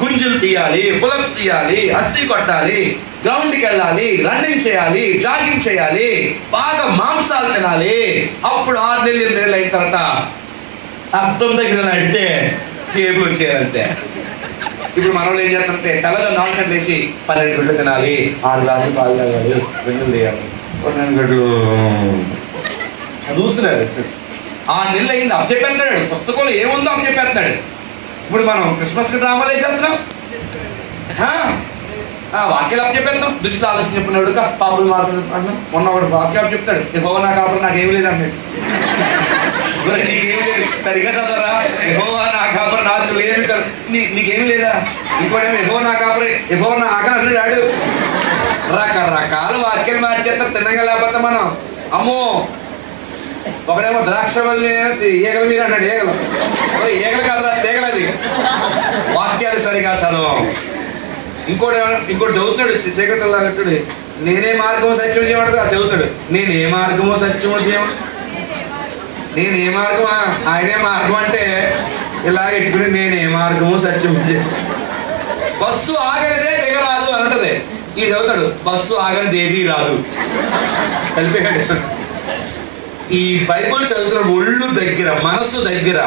గుంజులు తీయాలి, పులప్స్ తీయాలి, అస్థి కొట్టాలి, గ్రౌండ్కి వెళ్ళాలి, రన్నింగ్ చేయాలి, జాగింగ్ చేయాలి, బాగా మాంసాలు తినాలి. అప్పుడు 6 నెలలు 8 నెలలు అయిన తర్వాత అర్థం దగ్గర అంటే టేబుల్ వచ్చేయాలంతే. ఇప్పుడు మనలో ఏం చేస్తారంటే తెల్లగా 4 గంటలు వేసి 12 గుడ్లు తినాలి, 6 గ్లాసులు పాలు తాగాలి, 2 తీయాలి, 12 గంటలు చదువుతున్నాడు. 6 నెలలు అయింది, అప్పచెప్పేస్తున్నాడు. పుస్తకంలో ఏముందో అప్పచెప్పేస్తున్నాడు. ఇప్పుడు మనం క్రిస్మస్కి డ్రామాలు వేసేస్తున్నాం, వాక్యాలు అప్పచెప్పేస్తున్నాం. దృష్టిలో ఆలోచన చెప్పినాడు పాపులు మాట్లాడుతున్నాం. మొన్న ఒకటి వాక్యాలు చెప్తాడు, యెహోవా నా కాపురం నాకేమి లేదండి. నీకేమి లేదు, సరిగ్గా చదవరా? యెహోవా నా కాపురం నాకు లేదు, నీకేమి లేదా? ఇంకోటేమో యెహోవా నా కాపురం, యెహోవా నా ఆకలి అన్నాడు. రకరకాల వాక్యాలు మార్చేస్తారు తిన్నగా. లేకపోతే మనం అమ్మో, ఒకడేమో ద్రాక్ష వల్లి ఈగల మీరు అన్నాడు. ఈగలు కాదురా, తీగలది. వాక్యాలు సరిగా చదవం. ఇంకోటి చదువుతాడు చీకటిలాగట్టుడు, నేనే మార్గము సత్యం చేయమంటే చదువుతాడు. నేనే మార్గము సత్యము చేయమని, నేనే మార్గం, ఆయనే మార్గం అంటే ఇలాగ ఎట్టుకుని నేనే మార్గము సత్యము చేయ. బస్సు ఆగనిదే దిగరాదు అని అంటది. ఈ చదువుతాడు బస్సు ఆగనిది ఏది రాదు, కలిపేయాడు. ఈ బైబుల్ చదువుతున్న ఒళ్ళు దగ్గర, మనస్సు దగ్గర,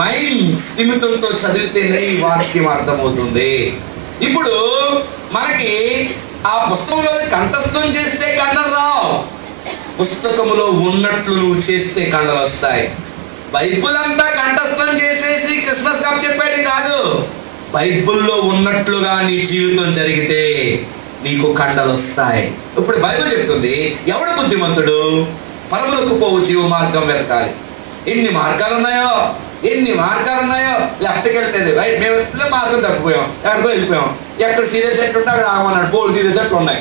మైండ్ స్థిమితంతో చదివితేనే ఈ వాక్యం అర్థమవుతుంది. ఇప్పుడు మనకి ఆ పుస్తకంలో కంఠస్థం చేస్తే కండలు రావు, పుస్తకములో ఉన్నట్లు నువ్వు చేస్తే కండలు వస్తాయి. బైబుల్ అంతా కంఠస్థం చేసేసి క్రిస్మస్ కప్ చెప్పాడు కాదు, బైబుల్లో ఉన్నట్లుగా నీ జీవితం జరిగితే నీకు కండలు వస్తాయి. ఇప్పుడు బైబుల్ చెప్తుంది ఎవడు బుద్ధిమంతుడు? పరములకు పోవు జీవ మార్గం వెతకాలి. ఎన్ని మార్గాలు ఉన్నాయో లెఫ్ట్కి వెళ్తుంది రైట్. మేము మార్గం తప్పిపోయాం, ఎక్కడికో వెళ్ళిపోయాం. ఎక్కడ సీరియస్ సెట్ ఉంటే అక్కడ ఆగమన్నాడు. 4 సీరియస్ సెట్లు ఉన్నాయి.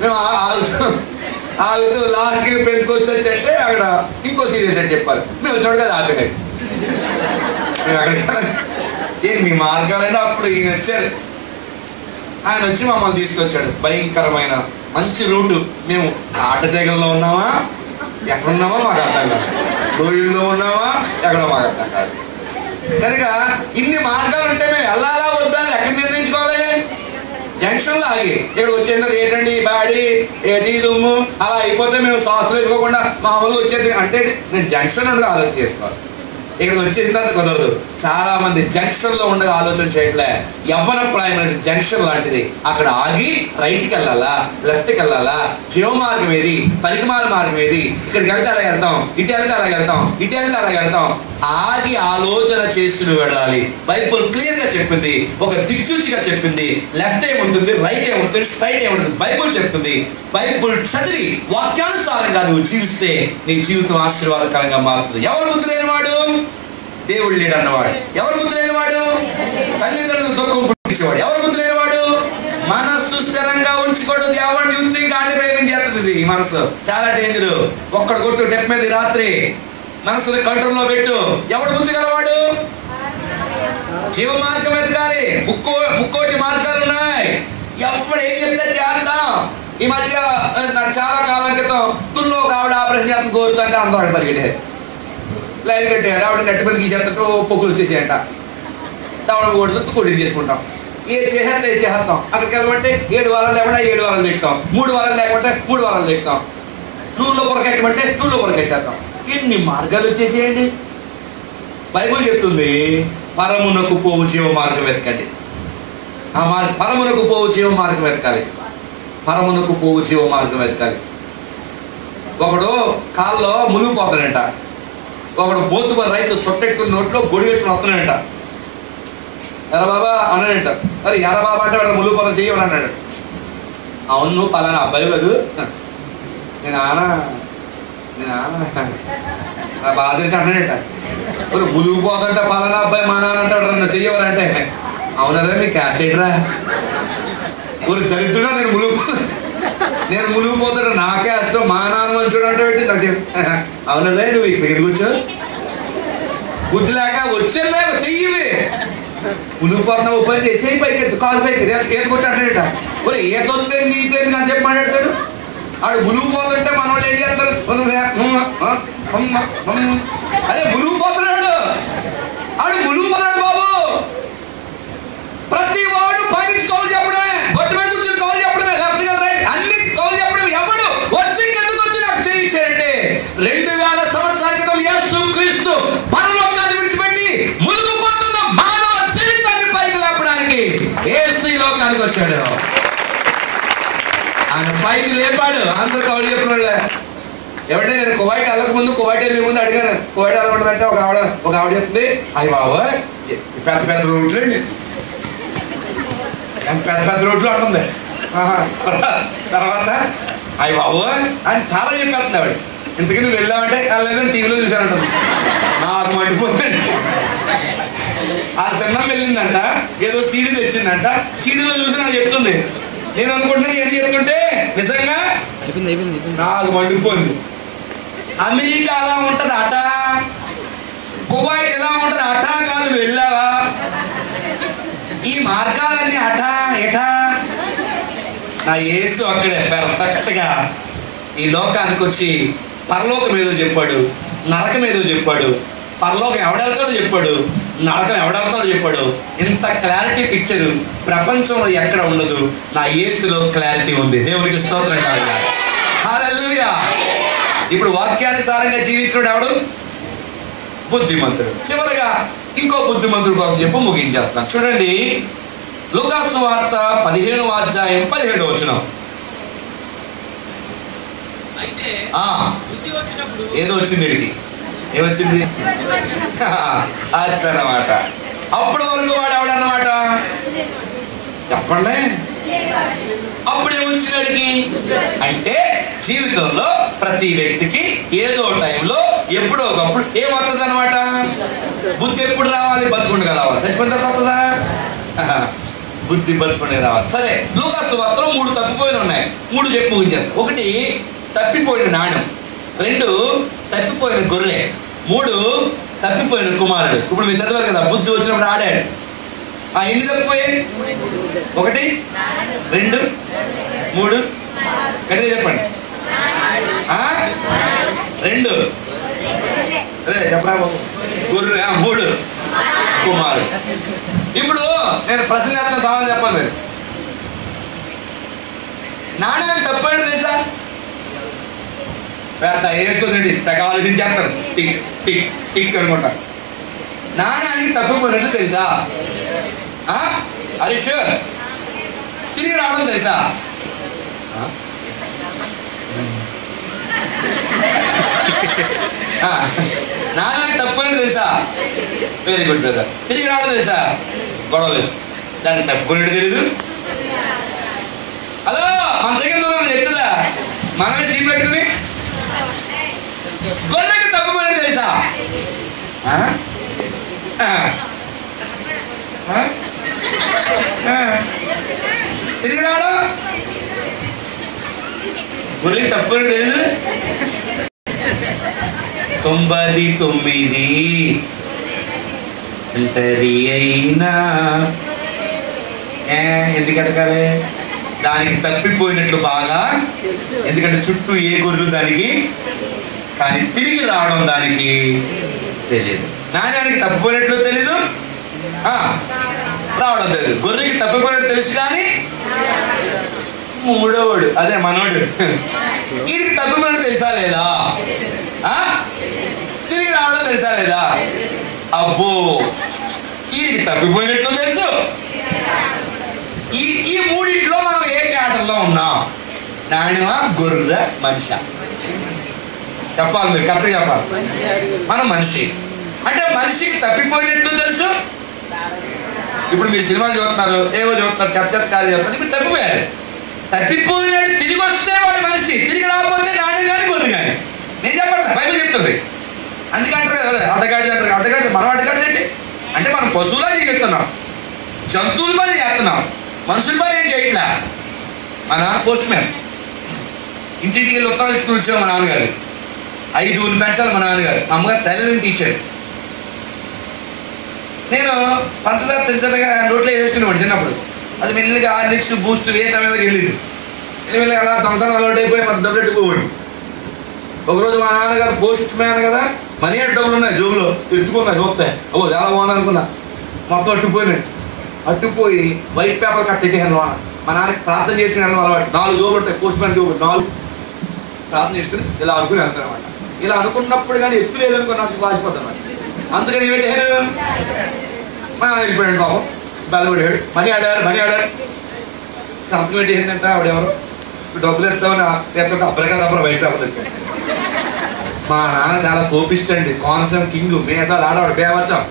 మేము ఆగుతూ లాస్ట్కి పెంచుకొచ్చి వచ్చంటే అక్కడ ఇంకో సీరియస్ సెట్ చెప్పాలి. మేము వచ్చాడు కదా ఆపేయండి. మేము అక్కడికి ఎన్ని మార్గాలంటే అప్పుడు ఈయన వచ్చారు. ఆయన వచ్చి మమ్మల్ని తీసుకొచ్చాడు. భయంకరమైన మంచి రూటు. మేము ఆటతీగల్లో ఉన్నామా, ఎక్కడున్నామో మాకు అర్థం కాదు. లోయల్లో ఉన్నామా, ఎక్కడో మాకు అర్థం కాదు. కనుక ఇన్ని మార్గాలు ఉంటే మేము వెళ్ళాలా వద్దా అని ఎక్కడ నిర్ణయించుకోవాలి? జంక్షన్లో ఆగి ఇక్కడ వచ్చేది ఏంటండి బాడీ ఏటీ దుమ్ము అలా అయిపోతే మేము సాక్స్లు వేసుకోకుండా మామూలుగా వచ్చేది అంటే నేను జంక్షన్ ఉండగా ఆలోచన చేసుకోవాలి. ఇక్కడ వచ్చేసిన తర్వాత కుదరదు. చాలా మంది జంక్షన్ లో ఉండగా ఆలోచన చేయట్లే. యవ్వన ప్రాయం అనేది జంక్షన్ లాంటిది. అక్కడ ఆగి రైట్కి వెళ్ళాలా, లెఫ్ట్కి వెళ్ళాలా, జీవ మార్గం ఏది, పనికిమాల మార్గం ఏది, ఇక్కడికి వెళ్తే అలా వెళ్తాం, ఇటు వెళ్తే అలా వెళ్తాం, ఇటు వెళ్తే అలా వెళ్తాం. ఆగి ఆలోచన చేస్తూ వెళ్ళాలి. బైబుల్ క్లియర్ గా చెప్పింది, ఒక దిక్సూచిగా చెప్పింది. లెఫ్ట్ ఏముంటుంది, రైట్ ఏముంటుంది, స్ట్రైట్ ఏముంటుంది బైబుల్ చెప్తుంది. బైబుల్ చదివి వాక్యానుసారంగా నువ్వు జీవిస్తే నీ జీవితం ఆశీర్వాదకరంగా మారుతుంది. ఎవరు బుద్ధి లేనివాడు? దేవుడు లేడు అన్నవాడు. ఎవరు బుద్ధి లేనివాడు? తల్లిదండ్రులు దుఃఖం పుట్టించేవాడు. ఎవరు బుద్ధి లేనివాడు? మనస్సు స్థిరంగా ఉంచుకోవడం. ఎవరిని యుద్ధం కానీ ప్రయోగం చేస్తుంది. ఈ మనసు చాలా డేంజర్. ఒక్కడు కొట్టు డెప్ మీద రాత్రి మనసుని కంట్రోల్లో పెట్టు. ఎవడు బుద్ధి గలవాడు? జీవ మార్గం ఎదగాలి. ముక్కోటి మార్గాలు ఉన్నాయి. ఎవడు ఏం చెప్తే చేద్దాం. ఈ మధ్య నాకు చాలా కాలం క్రితం తుల్లో ఒక ఆవిడ ఆపరేషన్ చేస్తాను కోరుతుంటే అందరూ పరిగెట్టే లైన్ కట్టారు. ఆవిడ నెట్ మీద గీసేస్తుంటే పొక్కులు వచ్చేసాయంట. దవడ కొడుతూ కొడి చేసుకుంటాం. ఏది చేసేస్తాం. అక్కడికి వెళ్ళమంటే 7 వారాలు లేకుండా 7 వారాలు తెస్తాం. 3 వారాలు లేకుంటే 3 వారాలు తెస్తాం. నూనెలో పొరకెట్టమంటే నూనెలో పొరకెట్టేస్తాం. ఎన్ని మార్గాలు వచ్చేసేయండి. బైబుల్ చెప్తుంది పరమునకు పోవు జీవ మార్గం వెతకండి. పరమునకు పోవు జీవ మార్గం వెతకాలి. పరమునకు పోవు జీవ మార్గం వెతకాలి. ఒకడు కాల్లో మునిగిపోతాడంట. ఒకడు బోతు రైతు సొట్టెట్టుకున్న నోట్లో గొడి పెట్టుకుని వస్తున్నాడంట. ఎరా బాబా అన్నాడంట. మరి ఎరా బాబా అంటే వాడు మునిగిపోతా చెయ్యమని అన్నాడు. అవును నువ్వు పలానా అబ్బాయి కాదు, నేను నా బాధ తెలిసి అంటాడంట. మరి మునిగిపోతుంట పలానా అబ్బాయి మా నాన్న అంటాడు నన్ను చెయ్యవరంటే అవునరా నీ క్యాస్ట్ ఏంట్రా? ఊరి దరిద్రుడా నేను మునిగిపోతాడు నా క్యాస్ట్ మా నాన్న మంచోడు అంటే పెట్టి నాకు అవునరా నువ్వు ఇక్కడికి వచ్చావు బుద్ధి లేక వచ్చేలేక చెయ్యి మునిగిపోతున్నావు పని చేయి పైకి కాలు పైకి ఏది కొట్టి అంటాడట. ఊరి ఏదొద్దు నీకు ఎందుకు అని చెప్పి మాట్లాడతాడు. ఆడు మునిగిపోతుంటే మన వాళ్ళు ఏం చేస్తారు? అదే మునిగిపోతున్నాడు. ఆడు మునిగిపోతున్నాడు బాబు. ప్రతి వాడు పైకి కౌలు చెప్పడమే, గొట్టు మీద కూర్చొని కౌలు చెప్పడమే, లెఫ్ట్ రైట్ అన్ని కౌలు చెప్పడమే. ఎవడు వచ్చి ఎందుకు వచ్చి నాకు చేయించాడంటే 2000 సంవత్సరాల క్రితం యేసు క్రీస్తు పరలోకాన్ని విడిచిపెట్టి మునిగిపోతున్న మానవ జీవితాన్ని పైకి లేపడానికి యేసు ఈ లోకానికి వచ్చాడు. ఆయన పైకి లేపాడు. అందరూ కౌలు చెప్పినాడు. ఎవరంటే నేను కువైట్ వెళ్ళక ముందు కువైట్ వెళ్ళే ముందు అడిగాను కువైట్ వెళ్ళమంటే ఒక ఆవిడ చెప్తుంది అయ్యి బాబు పెద్ద పెద్ద రోడ్లు అండి పెద్ద రోడ్లు అంటుంది. తర్వాత అయ్యి బాబు అని చాలా చెప్పేస్తుంది ఆవిడ. ఇంతకీ నువ్వు వెళ్ళావంటే వెళ్ళలేదని టీవీలో చూసానంటుంది. నాకు మండిపోతుంది. ఆ సినిమా వెళ్ళిందంట, ఏదో సీడీ తెచ్చిందంట. సీడీలో చూసి నాకు చెప్తుంది. నేను అనుకుంటున్నాను ఏది చెప్తుంటే నిజంగా నాకు మండిపోయింది. అమెరికా ఎలా ఉంటుంది అట, కువైట్ ఎలా ఉంటుంది అట కాదు. నువ్వు వెళ్ళావా? ఈ మార్గాలన్నీ అట ఎటా. నా యేసు అక్కడే పెర్ఫెక్ట్గా ఈ లోకానికి వచ్చి పరలోకం ఏదో చెప్పాడు, నరకం ఏదో చెప్పాడు. పరలోకం ఎవడెళ్తాడో చెప్పాడు, నరకం ఎవడెళ్తాడో చెప్పాడు. ఇంత క్లారిటీ పిక్చరు ప్రపంచంలో ఎక్కడ ఉండదు. నా యేసులో క్లారిటీ ఉంది. దేవునికి స్తోత్రం కాదు. హల్లెలూయా. ఇప్పుడు వాక్యానుసారంగా జీవించినోడు ఎవడు? బుద్ధిమంతుడు. చివరిగా ఇంకో బుద్ధిమంతుడి కోసం చెప్పి ముగించేస్తాను. చూడండి లూకా సువార్త 15వ అధ్యాయం 17వ వచనం. ఏదో వచ్చింది వీడికి. ఏమొచ్చింది? అదన్నమాట. అప్పటి వరకు వాడు ఎవడన్నమాట చెప్పండి. అప్పుడేమొచ్చింది వాడికి అంటే జీవితంలో ప్రతి వ్యక్తికి ఏదో టైంలో ఎప్పుడో ఒకప్పుడు ఏం వస్తుంది అనమాట? బుద్ధి ఎప్పుడు రావాలి? బతుకుండగా రావాలి. చచ్చిపోయిన తర్వాత వస్తుందా? బుద్ధి బతుకుండగా రావాలి. సరే, లూకా సువార్తలో 3 తప్పిపోయిన ఉన్నాయి. 3 చెప్పి ముగించేస్తాం. 1 తప్పిపోయిన నాణ్యం, 2 తప్పిపోయిన గొర్రె, 3 తప్పిపోయిన కుమారుడు. ఇప్పుడు మీరు చదివారు కదా, బుద్ధి వచ్చినప్పుడు ఆడాడు. ఎన్ని తప్పిపోయాయి? 1 2 3 గట్టిగా చెప్పండి. 2 అదే చెప్పరా బాబు, గొర్రె, 3 కుమారుడు. ఇప్పుడు నేను ప్రశ్న చేస్తున్న సమాధానం చెప్పాలి. మీరు నాణ్యానికి తప్పిపోయాడు తెలుసా? వేసుకోండి, తెగ ఆలోచించేస్తారు, టిక్ టిక్ టిక్ అనుకుంటా. నాణ్యానికి తప్పిపోయినట్టు తెలుసా? అది షూర్. తిరిగి రావడం తెలుసా? నాణ్యానికి తప్పిపోయినట్టు తెలుసా? Very good brother. తిరిగి రావడం తెలుసా? గొడవలేదు. దానికి తప్పిపోయినట్టు తెలీదు. హలో, మన సెకండ్ చెప్తుందా? మనమే సీమ్ పెట్టుకుని గొర్రెకి తప్పిపోయినట్టు తెలుసా? తిరిగి రావడం గొర్రెకి తప్పిపోయినట్టు తెలీదు. 99 ఒంటరి అయినా ఎందుకు ఎతకాలి? దానికి తప్పిపోయినట్లు బాగా, ఎందుకంటే చుట్టూ ఏ గొర్రెలు దానికి, కానీ తిరిగి రావడం దానికి తెలియదు. నాణ్యానికి తప్పిపోయినట్లు తెలీదు, రావడం తెలియదు. గొర్రెకి తప్పిపోయినట్టు తెలుసు, కానీ మూడోవాడు అదే మనోడు, వీడికి తప్పిపోయినట్టు తెలుసా లేదా? తిరిగి రావడం తెలుసా లేదా? అబ్బో, వీడికి తప్పిపోయినట్లు తెలుసు. ఈ మూడింట్లో మనం ఏ క్యాటర్లో ఉన్నాం? నాణ్యమా, గొర్రె, మనిషి? చెప్పాలి, మీరు కరెక్ట్గా చెప్పాలి. మనం మనిషి. అంటే మనిషికి తప్పిపోయినట్లు తెలుసు. ఇప్పుడు మీరు సినిమాలు చూస్తున్నారు, ఏవో చూస్తున్నారు, చెత్త కాదు చెప్తారు. ఇప్పుడు తప్పిపోయారు. తప్పిపోయినట్టు తిరిగి వస్తే వాడు మనిషి, తిరిగి రాకపోతే నాణ్యం కానీ గొర్రె కానీ. నేను చెప్పండి, బైబిల్ చెప్తుంది. అందుకంటారు కదా అడ్డగాడి అంటారు. అడ్డగాడి మనం అడ్డగాడి ఏంటి అంటే మనం పశువులా జీవిస్తున్నాం, జంతువుల పని చేస్తున్నాం, మనుషుల పని ఏం చేయట్లా. మా నాన్న పోస్ట్ మ్యాన్, ఇంటింటికి వెళ్ళి ఉత్తరాలు ఇచ్చుకుని వచ్చాము. మా నాన్నగారు 5 పెంచాలి. మా నాన్నగారు, అమ్మగారు తల్లిని టీచర్. నేను పంచదార చిన్నగా నోట్లో వేసుకునేవాడు చిన్నప్పుడు. అది మెల్లిగా హార్లిక్స్, బూస్ట్ రేట్ మీద వెళ్ళింది. మెల్లిగా అలా తొందరగా అలవాటు అయిపోయి మన డబ్బులు ఎట్టుకోవాడు. ఒకరోజు మా నాన్నగారు పోస్ట్ మ్యాన్ కదా, మనీ డబ్బులు ఉన్నాయి జోబులో, ఎత్తుకున్నా చూస్తాయి. చాలా బాగుంది అనుకున్నా. మొత్తం అట్టుపోయి వైట్ పేపర్ కట్టెట్టాను. మా నాన్నకి ప్రార్థన చేసుకుని వెళ్ళడం అలవాటు. 4 జోబులు ఉంటాయి, పోస్ట్ మ్యాన్ జోబులు 4. ప్రార్థన చేసుకుని ఇలా అనుకుని వెళ్తాను అనమాట. ఇలా అనుకున్నప్పుడు కానీ ఎత్తు లేదనుకో నాకు వాసిపోతాను అనమాట. అందుకని ఏమిటాను, మా నాన్న వెళ్ళిపోయాడు పాపం. బెల్లబడియాడు, మనీ ఆడారు. సంతకం ఏంటంటే ఆవిడెవరు డబ్బులు ఎత్తామని ఎత్తుంటే అబ్బరిగా వైట్ పేపర్ తెచ్చాడు. మా నాన్న చాలా కోపిస్తండి, కోనసీమ కింగ్, మేసాలు ఆడవాడు, బేవర్చం.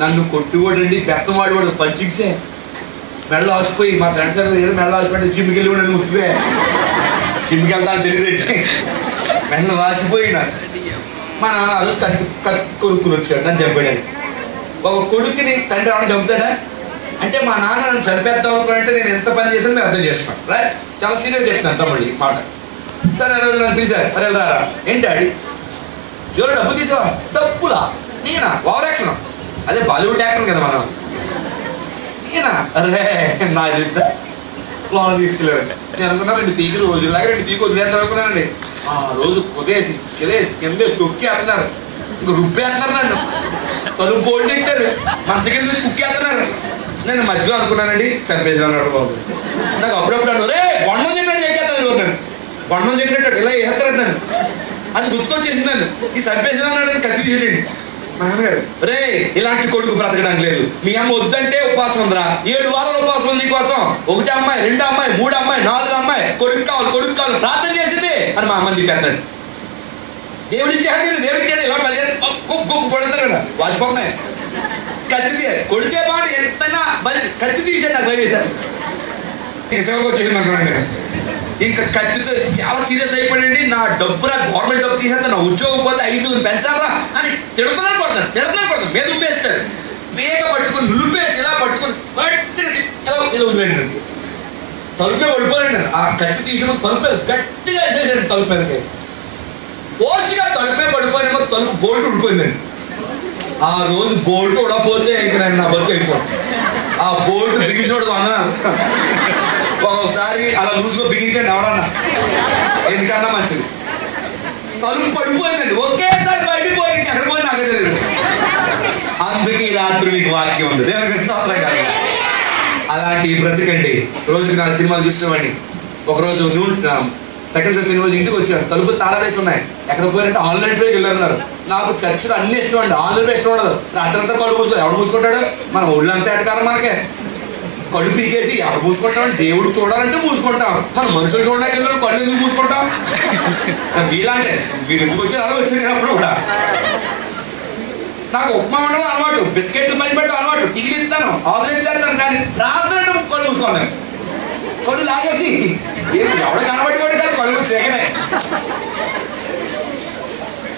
నన్ను కొట్టుకోడండి, బెత్తం వాడు పంచిక్సే. మెడలో ఆసిపోయి మా ఫ్రెండ్స్ మెడలో ఆసిపోయి జిమ్కి వెళ్ళి నన్ను ముట్టితే జిమ్కి వెళ్తాను తెలియదు, మెడలో వాసిపోయినా. మా నాన్న ఆ రోజు కత్తి కొనుక్కుని వచ్చాడు నన్ను చంపాడని. ఒక కొడుకుని తండ్రి ఎవరైనా చంపుతాడా? అంటే మా నాన్న నన్ను చంపేద్దాం అనుకుంటే నేను ఎంత పని చేశాను నేను అర్థం చేస్తాను. రైట్, చాలా సీరియస్ చెప్తున్నాను తమ్ముడి మాట. సరే, ఆ రోజు నన్ను పిలిచారు, మరి వెళ్ళరారా. ఏంటి డాడీ, జోరు డబ్బు తీసావా? డబ్బులా? నేనా? Over action. అదే బాలీవుడ్ యాక్టర్ కదా మనం. నేనా? అరే నాది లోన్ తీసుకెళ్ళారండి. నేను అనుకున్నా 2 పీకులు రోజులాగా 2 పీకు వదిలేద్దాం అనుకున్నానండి. ఆ రోజు కొదేసి కింద తొక్కి వేస్తున్నారు, ఇంక రుబ్బేస్తున్నారు నన్ను. తలుపు బోల్డ్ పెట్టారు, మనసు కింద కుక్కేస్తున్నారు. నేను మధ్యలో అనుకున్నానండి చంపేసి అన్నాడు బాబు. నాకు అప్పుడప్పుడు అన్నాడు, రే బొండం తిన్నాడు ఎక్కేస్తాను నన్ను, బొండం తిన్నట్టు ఇలా వేస్తాడు నన్ను. అది గుర్తుకొచ్చేసిందండి. ఈ చంపేసి అన్నాడు, కత్తి తీసేయండి. నాన్నగారు, రే ఇలాంటి కొడుకు బ్రతకడానికి లేదు. మీ అమ్మ వద్దంటే ఉపవాసం ఉందిరా, 7 వారాలు ఉపవాసం ఉంది నీకోసం. 1 అమ్మాయి, 2 అమ్మాయి, 3 అమ్మాయి, 4 అమ్మాయి, కొడుకు కావాలి ప్రార్థన చేసింది అని మా అమ్మని తిప్పేస్తాడు. దేవుడిచ్చాడు ఇలా మళ్ళీ కొడతారు కదా, వాచిపోతున్నాయి. కత్తి కొడితే మాట ఎంతైనా మరి కత్తి తీసాడు, నాకు భయం వేశాడు. ఇక సేవకు వచ్చేసింది అనుకున్నాను నేను. ఇంకా కత్తితో చాలా సీరియస్ అయిపోయాడండి. నా డబ్బు గవర్నమెంట్ డబ్బు తీసేస్తా, నా ఉద్యోగం పోతే 5 పెంచాలా అని తిడుతున్నాను కొడతాను మీద ఉప్పేస్తాడు. వేగ పట్టుకుని నులిపేసి ఇలా పట్టుకుని ఇలా వదిలేండి. తలుపే పడిపోయాడు. ఆ కత్తి తీసుకుని తలుపే గట్టిగా వేసేసాడు. తలుపు మీదకి పోసిగా తలుపే పడిపోయిన తలుపు బోల్ట్ ఉడిపోయిందండి. ఆ రోజు బోల్ట్ ఉడకపోతే ఇంకా నేను నా బతుకు అయిపోయాను. ఆ బోల్ట్ బిగించోడు అన్నా ఒకసారి అలా లూజ్గా బిగించండి ఎవరన్నా, ఎందుకన్నా మంచిది. తలుపు పడిపోయిందండి. ఒకేసారి బయటకు పోయి ఎక్కడ పోయి నాకు తెలియదు. అందుకే ఈ రాత్రి మీకు వాక్యం ఉంది. దేవునికి స్తోత్రం కాదు. అలాంటి బ్రతికండి. రోజుకి 4 సినిమాలు చూసేవాడిని. ఒకరోజు సెకండ్ షో సినిమా ఇంటికి వచ్చాను. తలుపులు తాళాలేసి ఉన్నాయి. ఎక్కడ పోయారంటే ఆన్లైన్ పేకి వెళ్ళారన్నారు. నాకు చర్చలు అన్ని ఇష్టం అండి. ఆన్లైన్ ఇష్టం ఉండదు. రాత్రంతా కళ్ళు మూసుకో ఎవడు మూసుకుంటాడు? మన ఒళ్ళంతా ఎటకారం మనకే. కళ్ళు పీకేసి ఎవరు మూసుకుంటామంటే దేవుడు చూడాలంటే మూసుకుంటాం. మనం మనుషులు చూడడానికి వెళ్ళారు కళ్ళు ఎందుకు మూసుకుంటాం? వీళ్ళంటే వీళ్ళు ఎందుకు వచ్చారు అలా వచ్చింది. అప్పుడు కూడా నాకు ఉప్మా ఉండడం అలవాటు, బిస్కెట్లు పని పెట్టడం అలవాటు, టికెట్ ఇస్తాను, ఆకులు ఇస్తాను. కానీ రాత్రి అంటే కళ్ళు మూసుకున్నాను. కళ్ళు లాగేసి ఎవడ కనబడి కాదు కళ్ళు మూసి సేకనే.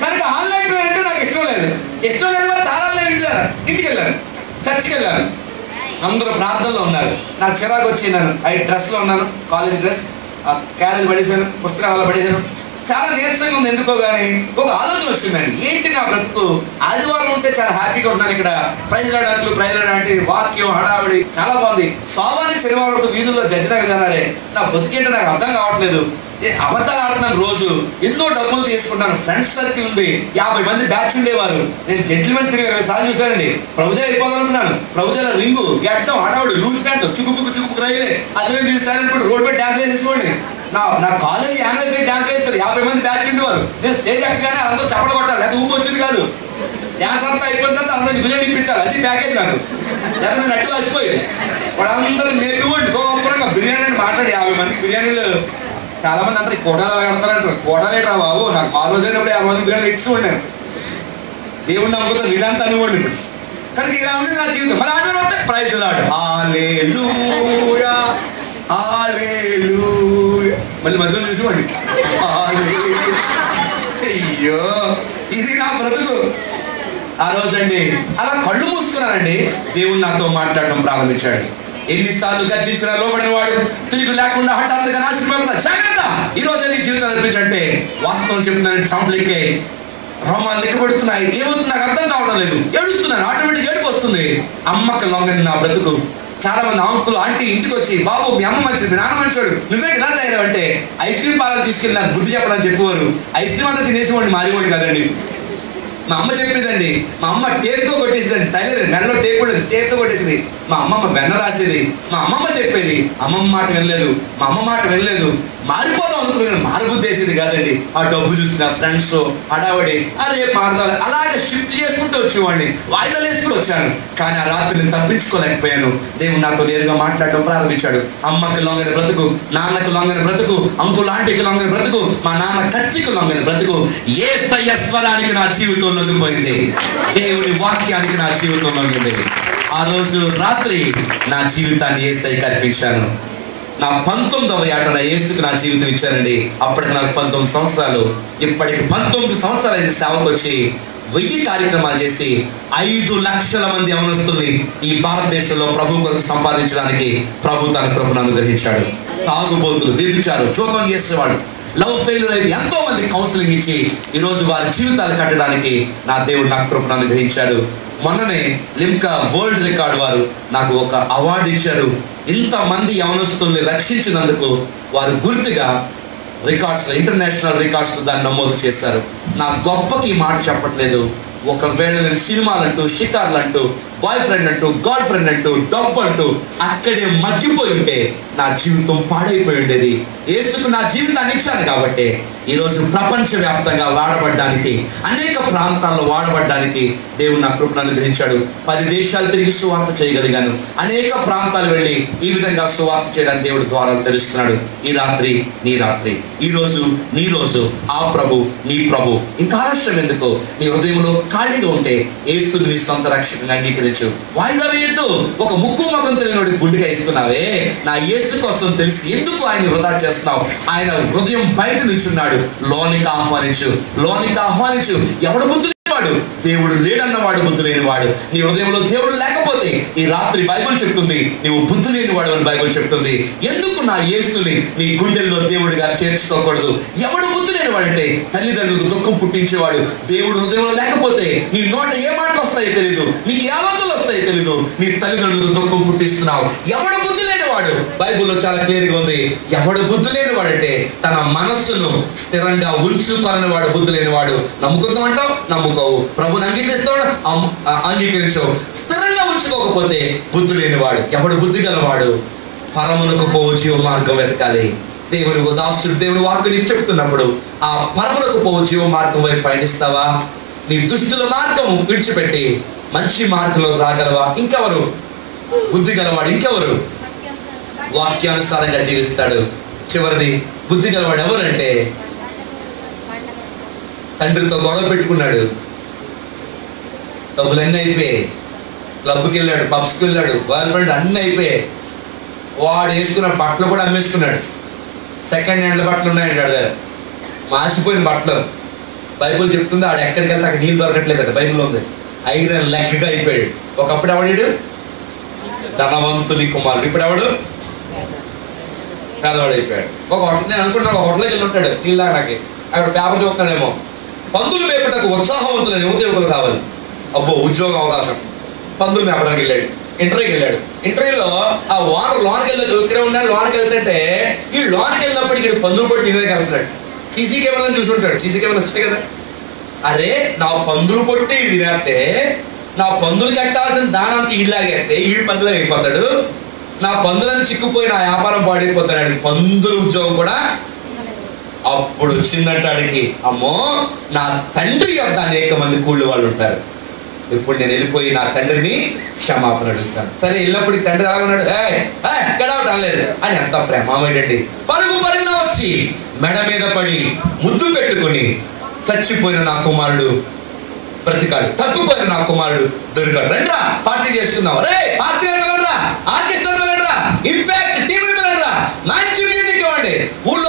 కనుక ఆన్లైన్ అంటే నాకు ఇష్టం లేదు. తాళాల్లో ఇంటికి వెళ్ళాను, చర్చికి వెళ్ళాను. అందరూ ప్రార్థనలో ఉన్నారు. నాకు చిరాకు వచ్చి నేను డ్రెస్లో ఉన్నాను, కాలేజ్ డ్రెస్, క్యారేజ్ పడేసాను, పుస్తకాలు పడేసాను. చాలా నీరసంగా ఉంది ఎందుకో కానీ ఒక ఆలోచన వచ్చిందండి. ఏంటి నా బ్రతుకు, ఆదివారం ఉంటే చాలా హ్యాపీగా ఉన్నాను. ఇక్కడ ప్రైజ్లాడంటే వాక్యం హడావిడి చాలా బాగుంది. సోమవారం శనివారం వరకు వీధుల్లో జడ్జినాక జనారే. నా బతుకేంటో నాకు అర్థం కావట్లేదు. అబద్ధాలు ఆడుతున్నాను. రోజు ఎన్నో డబ్బులు తీసుకుంటాను. ఫ్రెండ్స్ సర్కిల్ ఉంది, 50 మంది బ్యాచ్ ఉండేవారు. నేను జెంటిల్మెన్ తిరిగి 20 సార్లు చూశానండి. ప్రభుదే అయిపోవాలనుకున్నాను. ప్రభుదేలో రింగు గెట్టం హడావిడి లూజ్ ప్యాంట్ చుక్కుపుకు రైలే అదే మీరు సార్ రోడ్ మీద డ్యాన్స్ వేసేసుకోండి. నా కాలేజీ యానివర్సరీ డ్యాన్స్ వేస్తారు. 50 మంది బ్యాచ్ ఉండేవారు. నేను స్టేజ్ ఎక్కగానే అందరూ చప్పలు కొట్టాలి. అది ఊపు వచ్చింది కాదు. డ్యాన్స్ అంతా అయిపోయిన తర్వాత అందరికి బిర్యానీ ఇప్పించాలి. అది ప్యాకేజ్ నాకు. లేకపోతే నేను అడ్డు వచ్చిపోయింది. వాళ్ళందరూ నేర్పివ్వండి శుభ్రంగా బిర్యానీ అని మాట్లాడి 50 మందికి బిర్యానీలు. చాలా మంది అందరికి కోటాలు కడతారంటారు. కోటాలేట్రా బాబు, నాకు 4 రోజులు అయినప్పుడు 50 మంది బిర్యానీ ఇచ్చి ఉండాను. దేవుడిని నమ్ముతుంది ఇదంతా అనివ్వండి. ఇప్పుడు కనుక ఇలా ఉంది నా జీవితం. మన ఆచారం అంటే ప్రైజ్ లాడ్ హల్లెలూయా హల్లెలూయా. మళ్ళీ మధ్యలో చూసుకోండి అయ్యో ఇది నా బ్రతుకు. ఆ రోజండి అలా కళ్ళు మూసుకున్నానండి. దేవుడు నాతో మాట్లాడడం ప్రారంభించాడు. ఎన్నిసార్లు గర్జించినా లోబడిన వాడు తిరిగి లేకుండా హఠాత్తుగా నాశనమైపోతాడు. జాగ్రత్త, ఈ రోజు నీ జీవితాలు అనిపించంటే వాస్తవం చెప్తున్నాను. చంపలిక్కే రోమాలు లెక్కబెడుతున్నాయి. ఏమవుతుంది నాకు అర్థం కావడం లేదు. ఏడుస్తున్నాను, ఆటోమేటిక్ ఏడుపు వస్తుంది. అమ్మకి లొంగని నా బ్రతుకు. చాలా మంది అంకులు ఆంటీ ఇంటికి వచ్చి, బాబు మీ అమ్మ మంచిది, మీ నాన్న మంచోడు, నువ్వే ఇలా తయారంటే ఐస్ క్రీమ్ పార్లర్ తీసుకెళ్ళి నాకు బుద్ధి చెప్పడానికి చెప్పేవారు. ఐస్ క్రీమ్ అంతా తినేసేవాడిని, మారివాడు కాదండి. మా అమ్మ చెప్పేదండి. మా అమ్మ టేప్తో కొట్టేసేదండి. టైలర్ మెడలో టేప్ ఉండేది, టేప్తో కొట్టేసేది. మా అమ్మమ్మ వెన్న రాసేది. మా అమ్మమ్మ చెప్పేది. అమ్మమ్మ మాట వినలేదు, మా అమ్మ మాట వినలేదు. మారిపోదాం అనుకున్నాను, మారుబుద్ధి వేసేది కాదండి. ఆ డబ్బు చూసిన ఫ్రెండ్స్ హడావడి రేపు మారదాలి అలాగే షిఫ్ట్ చేసుకుంటూ వచ్చేవాడిని. వాయిదాలు వేసుకుంటూ వచ్చాను. కానీ ఆ రాత్రి నేను తప్పించుకోలేకపోయాను. దేవుడు నాతో నేరుగా మాట్లాడడం ప్రారంభించాడు. అమ్మకి లొంగని బ్రతుకు, నాన్నకు లొంగని బ్రతుకు, అంకుల్ ఆంటీకి లొంగని బ్రతుకు, మా నాన్న కత్తికి లొంగని బ్రతుకు. యేసయ్య స్వరానికి నా జీవితం లొంగిపోయింది. దేవుని వాక్యానికి నా జీవితం లొంగింది. ఆ రోజు రాత్రి నా జీవితాన్ని యేసయ్యకి అర్పించాను. నా 19వ ఏటన యేసుకు నా జీవితం ఇచ్చానండి. అప్పటికి నాకు 19 సంవత్సరాలు. ఇప్పటికి 19 సంవత్సరాలు అయితే సేవకు వచ్చి 1000 కార్యక్రమాలు చేసి 5 లక్షల మంది యవనస్తుల్ని ఈ భారతదేశంలో ప్రభు కొరకు సంపాదించడానికి ప్రభు తన కృపను అనుగ్రహించాడు. తాగుబోతులు, వ్యభిచారు, జోకం చేసేవాడు, లవ్ ఫెయిల్యూర్ అయి ఎంతో మంది కౌన్సిలింగ్ ఇచ్చి ఈరోజు వారి జీవితాలు కట్టడానికి నా దేవుడు నాకు కృపను అనుగ్రహించాడు. మొన్ననే లిమ్కా వరల్డ్ రికార్డ్ వారు నాకు ఒక అవార్డు ఇచ్చారు. ఇంతమంది యవనస్తుల్ని రక్షించినందుకు వారు గుర్తుగా రికార్డ్స్, ఇంటర్నేషనల్ రికార్డ్స్ దాన్ని నమోదు చేశారు. నా గొప్పకి ఈ మాట చెప్పట్లేదు. ఒకవేళ నేను సినిమాలంటూ, షికార్లంటూ, బాయ్ ఫ్రెండ్ అంటూ, గర్ల్ ఫ్రెండ్ అంటూ, డబ్బు అంటూ అక్కడే మగ్గిపోయి ఉంటే నా జీవితం పాడైపోయి ఉండేది. యేసుకు నా జీవితాన్ని ఇచ్చాను కాబట్టి ఈరోజు ప్రపంచవ్యాప్తంగా వాడబడ్డానికి, అనేక ప్రాంతాల్లో వాడబడ్డానికి దేవుడు నా కృపను అనుగ్రహించాడు. 10 దేశాలు తిరిగి సువార్త చేయగలిగాను. అనేక ప్రాంతాలు వెళ్ళి ఈ విధంగా సువార్త చేయడానికి దేవుడు ద్వారాలు తెలుస్తున్నాడు. ఈ రాత్రి నీ రాత్రి, ఈ రోజు నీ రోజు, ఆ ప్రభు నీ ప్రభు. ఇంకా ఆలస్యం ఎందుకు? నీ హృదయంలో ఖాళీగా ఉంటే యేసుని నీ సొంత రక్షకుని అంగీకరించు. వాయిదా వేయద్దు. ఒక ముక్కు ముఖం తెలియనోడి గుండెగా ఇస్తున్నావే, నా యేసు యేసు కోసం తెలిసి ఎందుకు ఆయన వృధా చేస్తున్నావు? ఆయన హృదయం బయట నిల్చున్నాడు. లోనికి ఆహ్వానించు. ఎవడు బుద్ధి లేనివాడు? దేవుడు లేడన్నవాడు బుద్ధి లేనివాడు. నీ హృదయంలో దేవుడు లేకపోతే ఈ రాత్రి బైబిల్ చెప్తుంది నీవు బుద్ధి లేనివాడు అని బైబిల్ చెప్తుంది. ఎందుకు నా యేసుని నీ గుండెల్లో దేవుడిగా చేర్చుకోకూడదు? ఎవడు బుద్ధి లేనివాడంటే తల్లిదండ్రులకు దుఃఖం పుట్టించేవాడు. దేవుడు హృదయంలో లేకపోతే నీ నోట ఏ మాటలు వస్తాయో తెలీదు, నీకు ఏ ఆలోచనలు వస్తాయో తెలీదు. నీ తల్లిదండ్రులకు దుఃఖం పుట్టిస్తున్నావు. ఎవడు బుద్ధి లేనివాడు? బైబిల్లో చాలా క్లియర్గా ఉంది. ఎవడు బుద్ధి లేనివాడంటే తన మనస్సును స్థిరంగా ఉంచుకొనని వాడు బుద్ధి లేనివాడు. నమ్ముకుందామంటావు, నమ్ముకోవు. ప్రభుని అంగీకరిస్తాడు, అంగీకరించవు. స్థిరంగా ఉంచుకోకపోతే బుద్ధి లేనివాడు. ఎవడు బుద్ధి గలవాడు? పరమునకు పోవు జీవ మార్గం వెతకాలి. దేవుని ఉదాసుడు దేవుని వాక్కు నీకు చెప్తున్నప్పుడు ఆ పరమునకు పోవు జీవ మార్గం వైపు పయనిస్తావా? నీ దుష్టుల మార్గం విడిచిపెట్టి మంచి మార్గంలో రాగలవా? ఇంకెవరు బుద్ధి గలవాడు? ఇంకెవరు వాక్యానుసారంగా జీవిస్తాడు? చివరిది బుద్ధి గలవాడు ఎవరంటే తండ్రితో గొడవ పెట్టుకున్నాడు, డబ్బులన్నీ అయిపోయాయి, క్లబ్కి వెళ్ళాడు, పబ్స్కి వెళ్ళాడు, గర్ల్ ఫ్రెండ్ అన్నీ అయిపోయాయి. వాడు వేసుకున్న బట్టలు కూడా అమ్మేసుకున్నాడు. సెకండ్ హ్యాండ్ల బట్టలు ఉన్నాయండి వాడి దగ్గర, మాసిపోయిన బట్టలు. బైబుల్ చెప్తుంది ఆడు ఎక్కడికి వెళ్తే అక్కడ నీళ్ళు దొరకట్లేదట. బైబుల్ ఉంది. ఐరన్ లెక్కగా అయిపోయాడు. ఒకప్పుడు ఎవడాడు? ధనవంతుని కుమారుడు. ఇప్పుడు ఎవడు? పేదవాడు అయిపోయాడు. నేను అనుకుంటాను ఒక హోటల్కి వెళ్ళి ఉంటాడు నీళ్ళ నాకు అక్కడ పేపర్ చూస్తున్నాడేమో. పందులు మేపటకు ఉత్సాహవంతులైన యువకులు కావాలి. అబ్బో ఉద్యోగ అవకాశం. పందులు మేపడానికి వెళ్ళాడు. ఇంటర్వ్యూకి వెళ్ళాడు. ఇంటర్వ్యూలో ఆ ఓనర్ లోనికి వెళ్ళదు, ఇక్కడే ఉన్నాడు. లోనికి వెళ్తుంటే ఈ లోనికి వెళ్ళినప్పటికీ ఇక్కడ పందులు పట్టి తినేకి వెళ్తున్నాడు. సీసీ కెమెరాలను చూసుంటాడు. సీసీ కెమెరా వచ్చినాయి కదా. అరే నా పందులు పొట్టి ఈడు తినేస్తే, నా పందులు కట్టాల్సిన దానానికి ఈడులాగేస్తే ఈడు పందులు అయిపోతాడు. నా పందులను చిక్కుపోయి నా వ్యాపారం పాడైపోతాడు. పందుల ఉద్యోగం కూడా అప్పుడు వచ్చిందంటాడికి. అమ్మో నా తండ్రి యొక్క అనేక మంది కూళ్ళు వాళ్ళు ఉంటారు. ఇప్పుడు నేను వెళ్ళిపోయి నా తండ్రిని క్షమాపణ అడుగుతాను. సరే వెళ్ళినప్పటికి తండ్రి రాకున్నాడు, ఎక్కడ రాలేదు అని ఎంత ప్రేమేంటండి. పరుగున వచ్చి మెడ మీద పడి ముద్దు పెట్టుకుని చచ్చిపోయిన నా కుమారుడు బ్రతికాడు, తప్పిపోయిన నా కుమారుడు దొరికాడు. రండ్రా పార్టీ చేస్తున్నావు, రే పార్టీ వెళ్ళరా, ఆర్కెస్ట్రా వెళ్ళరా, ఇంపాక్ట్ టీవీ వెళ్ళరా, మంచి మ్యూజిక్ ఇవ్వండి, ఊళ్ళో